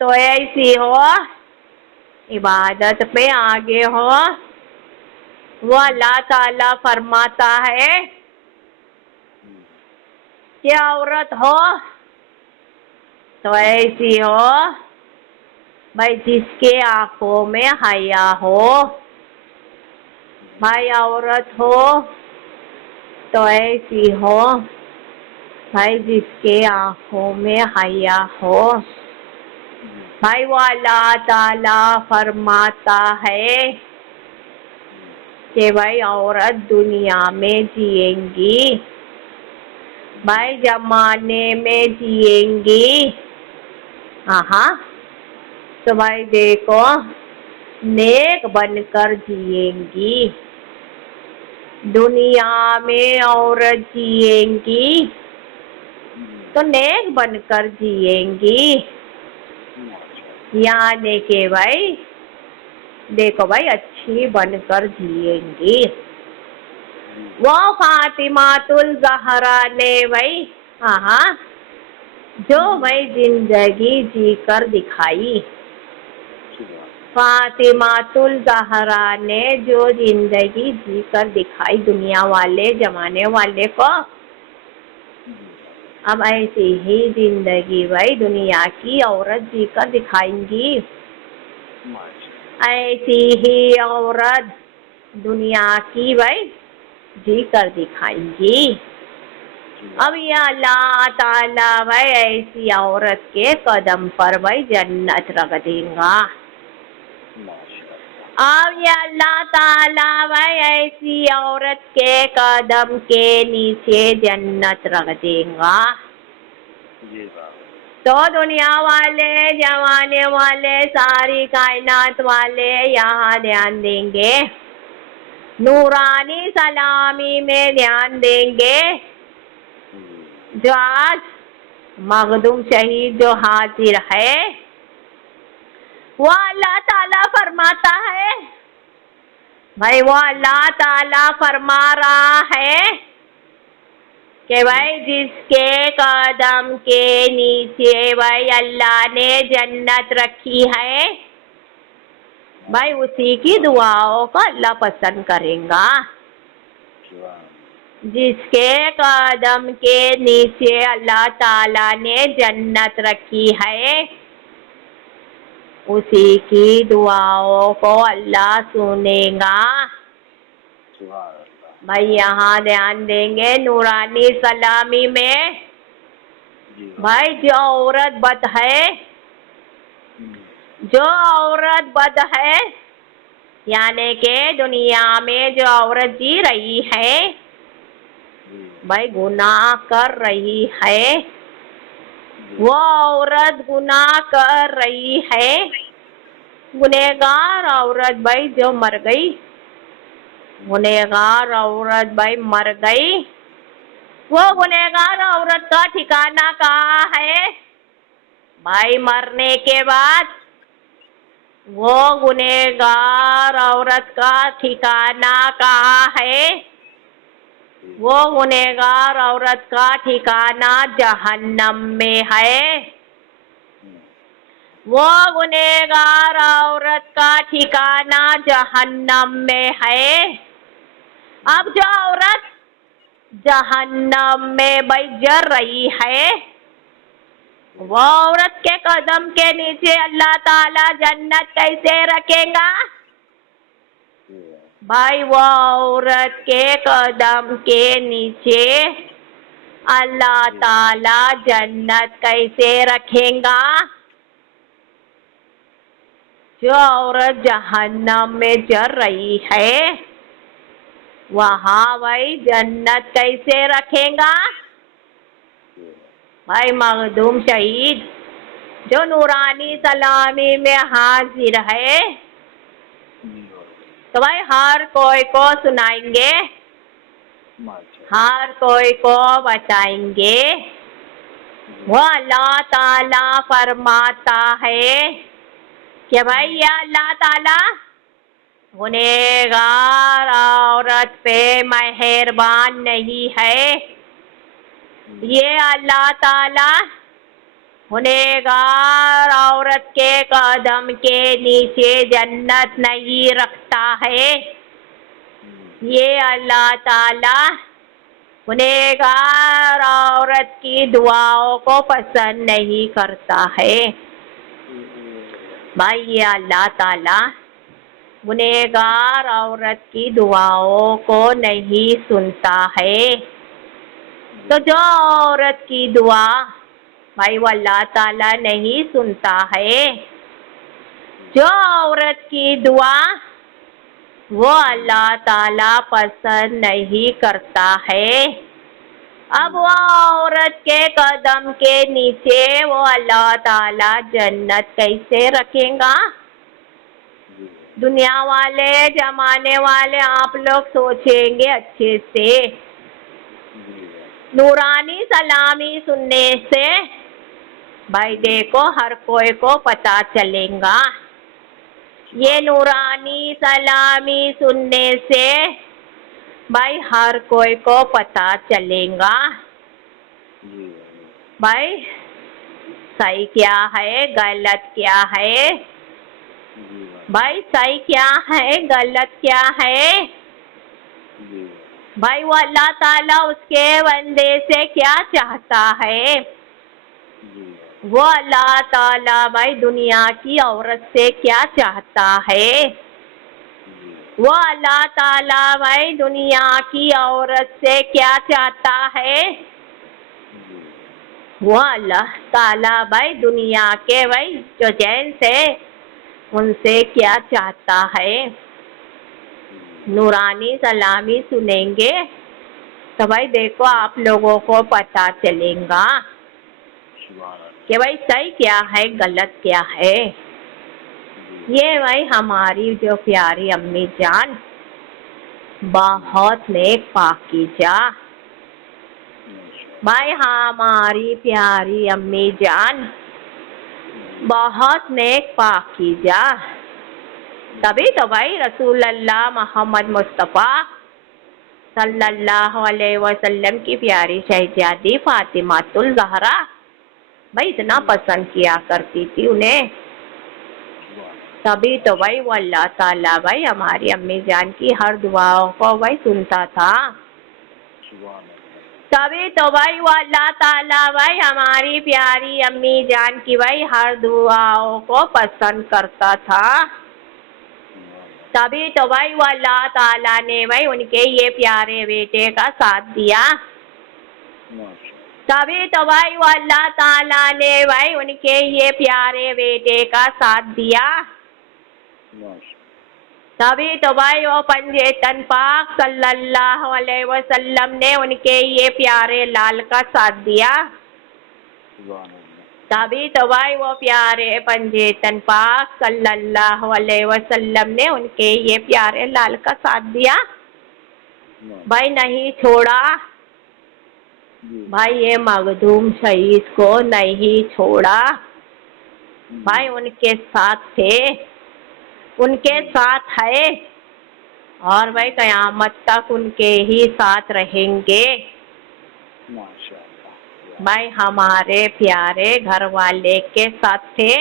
तो ऐसी हो इबादत में आगे हो। वो अल्लाह ताला फरमाता है कि औरत हो तो ऐसी हो भाई जिसके आंखों में हया हो। भाई औरत हो तो ऐसी हो भाई जिसके आंखों में हया हो। भाई वो अल्लाह ताला फरमाता है कि भाई औरत दुनिया में जिएंगी, भाई जमाने में जिएंगी। हाँ, तो भाई देखो नेक बनकर जिएंगी। दुनिया में औरत जिएंगी तो नेक बनकर जिएंगी। यानी के भाई देखो भाई अच्छी बनकर जिएंगी। वो फातिमातुल ज़हरा ने भाई हाँ जो भाई जिंदगी जीकर दिखाई। फातिमातुल ज़हरा ने जो जिंदगी जीकर दिखाई दुनिया वाले जमाने वाले को, अब ऐसी ही जिंदगी भाई दुनिया की औरत जीकर दिखाएंगी। ऐसी ही औरत दुनिया की भाई जीकर दिखाएंगी। अब ये अल्लाह ताला भाई ऐसी औरत के कदम पर भाई जन्नत रख देगा। अब ये अल्लाह ताला भाई ऐसी औरत के कदम के नीचे जन्नत रख देगा। तो दुनिया वाले, जमाने वाले, सारी कायनात वाले यहाँ ध्यान देंगे, नूरानी सलामी में ध्यान देंगे। जो आज मखदूम शहीद जो हाजिर है, वो अल्लाह ताला फरमाता है भाई, वो अल्लाह ताला फरमा रहा है कि भाई जिसके कदम के नीचे भाई अल्लाह ने जन्नत रखी है, भाई उसी की दुआओं को अल्लाह पसंद करेगा। जिसके कदम के नीचे अल्लाह ताला ने जन्नत रखी है, उसी की दुआओं को अल्लाह सुनेगा। भाई यहाँ ध्यान देंगे नूरानी सलामी में, भाई जो औरत बद है, जो औरत बद है, यानी के दुनिया में जो औरत जी रही है, भाई गुनाह कर रही है, वो औरत गुनाह कर रही है, गुनहगार औरत भाई जो मर गई, गुनहगार औरत भाई मर गई। वो गुनहगार औरत का ठिकाना कहाँ है? भाई मरने के बाद वो गुनहगार औरत का ठिकाना कहाँ है? वो गुनहगार औरत का ठिकाना जहन्नम में है। वो गुनहगार औरत का ठिकाना जहन्नम में है। अब जो औरत जहन्नम में भाई जल रही है, वो औरत के कदम के नीचे अल्लाह ताला जन्नत कैसे रखेगा? भाई वो औरत के कदम के नीचे अल्लाह ताला जन्नत कैसे रखेगा? जो औरत जहन्नम में जल रही है, वहाँ भाई जन्नत कैसे रखेगा? भाई मखदूम शहीद जो नूरानी सलामी में हाजिर है, तो भाई हर कोई को सुनाएंगे, हर कोई को बताएंगे। वो अल्लाह ताला फरमाता है कि भाई ये अल्लाह ताला गुनहगार औरत पे मेहरबान नहीं है। ये अल्लाह ताला गुनहगार औरत के कदम के नीचे जन्नत नहीं रखता है। ये अल्लाह ताला गुनहगार औरत की दुआओं को पसंद नहीं करता है। भाई ये अल्लाह ताला गुनहगार औरत की दुआओं को नहीं सुनता है। तो जो औरत की दुआ भाई वो अल्लाह ताला नहीं सुनता है, जो औरत की दुआ वो अल्लाह ताला पसंद नहीं करता है। अब वो औरत के कदम के नीचे वो अल्लाह ताला जन्नत कैसे रखेगा? दुनिया वाले जमाने वाले आप लोग सोचेंगे अच्छे से। नूरानी सलामी सुनने से भाई देखो हर कोई को पता चलेगा। ये नूरानी सलामी सुनने से भाई हर कोई को पता चलेगा भाई सही क्या है गलत क्या है। भाई सही क्या है गलत क्या है। भाई वो अल्लाह ताला उसके बंदे से क्या चाहता है। वो अल्लाह ताला भाई दुनिया की औरत से क्या चाहता है। वो अल्लाह ताला भाई दुनिया की औरत से क्या चाहता है। वो अल्लाह ताला भाई दुनिया के भाई जो जेंट्स है उनसे क्या चाहता है। नूरानी सलामी सुनेंगे तो भाई देखो आप लोगों को पता चलेगा कि भाई सही क्या है गलत क्या है। ये भाई हमारी जो प्यारी अम्मी जान बहुत नेक पाकीज़ा, भाई हमारी प्यारी अम्मी जान बहुत नेक पाकीज़ा। तभी तो भाई रसूल अल्लाह मोहम्मद मुस्तफ़ा सल्लल्लाहु अलैहि वसल्लम की प्यारी शहजादी फातिमातुल ज़हरा भाई इतना पसंद किया करती थी उन्हें। तभी तो भाई वो अल्लाह ताला भाई हमारी अम्मी जान की हर दुआओं को भाई सुनता था। तभी तो भाई वो अल्लाह ताला भाई हमारी प्यारी अम्मी जान की भाई हर दुआओं को पसंद करता था। तभी तो भाई वो अल्लाह ताला ने भाई उनके ये प्यारे बेटे का साथ दिया। तभी तो भाई वो अल्लाह ताला ने भाई उनके ये प्यारे बेटे का साथ दिया। तभी तो भाई वो पंजेतन पाक सल्लल्लाहु अलैहि वसल्लम ने उनके ये प्यारे लाल का साथ दिया। तभी तो भाई वो प्यारे पंजेतन पाक सल्लल्लाहु अलैहि वसल्लम ने उनके ये प्यारे लाल का साथ दिया। भाई नहीं छोड़ा, भाई ये मखदूम शहीद को नहीं छोड़ा। भाई उनके साथ थे, उनके साथ है। اور بھائی قیامت تک ان کے ہی ساتھ رہیں گے. ماشاء اللہ. بھائی ہمارے پیارے گھر والے کے ساتھ تھے,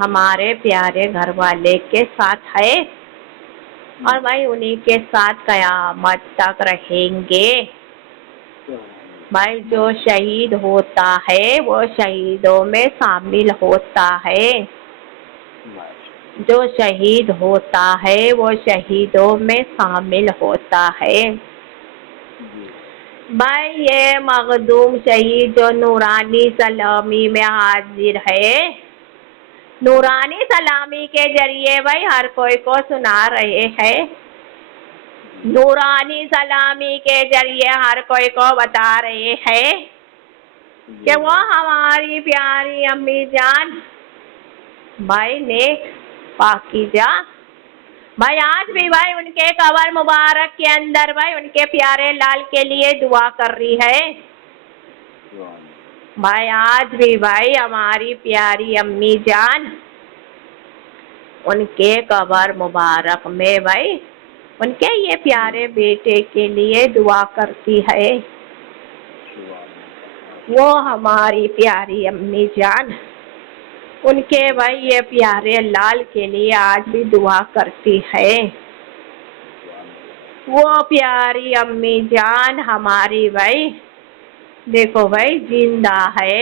ہمارے پیارے گھر والے کے ساتھ ہے, اور بھائی انہی کے ساتھ قیامت تک رہیں گے. بھائی جو شہید ہوتا ہے وہ شہیدوں میں شامل ہوتا ہے, جو شہید ہوتا ہے وہ شہیدوں میں شامل ہوتا ہے. بھائی یہ مخدوم شہید جو نورانی سلامی میں حاضر ہے, نورانی سلامی کے ذریعے بھائی ہر کوئی کو سنا رہے ہیں, نورانی سلامی کے ذریعے ہر کوئی کو بتا رہے ہیں کہ وہ ہماری پیاری امی جان بھائی نیک پاکیزہ, بھائی آج بھی بھائی ان کے قبر مبارک کے اندر بھائی ان کے پیارے لال کے لیے دعا کر رہی ہے. بھائی آج بھی بھائی ہماری پیاری امی جان ان کے قبر مبارک میں بھائی ان کے یہ پیارے بیٹے کے لیے دعا کرتی ہے. وہ ہماری پیاری امی جان ان کے بھائی یہ پیارے لال کے لیے آج بھی دعا کرتی ہے. وہ پیاری امی جان ہماری بھائی دیکھو بھائی زندہ ہے,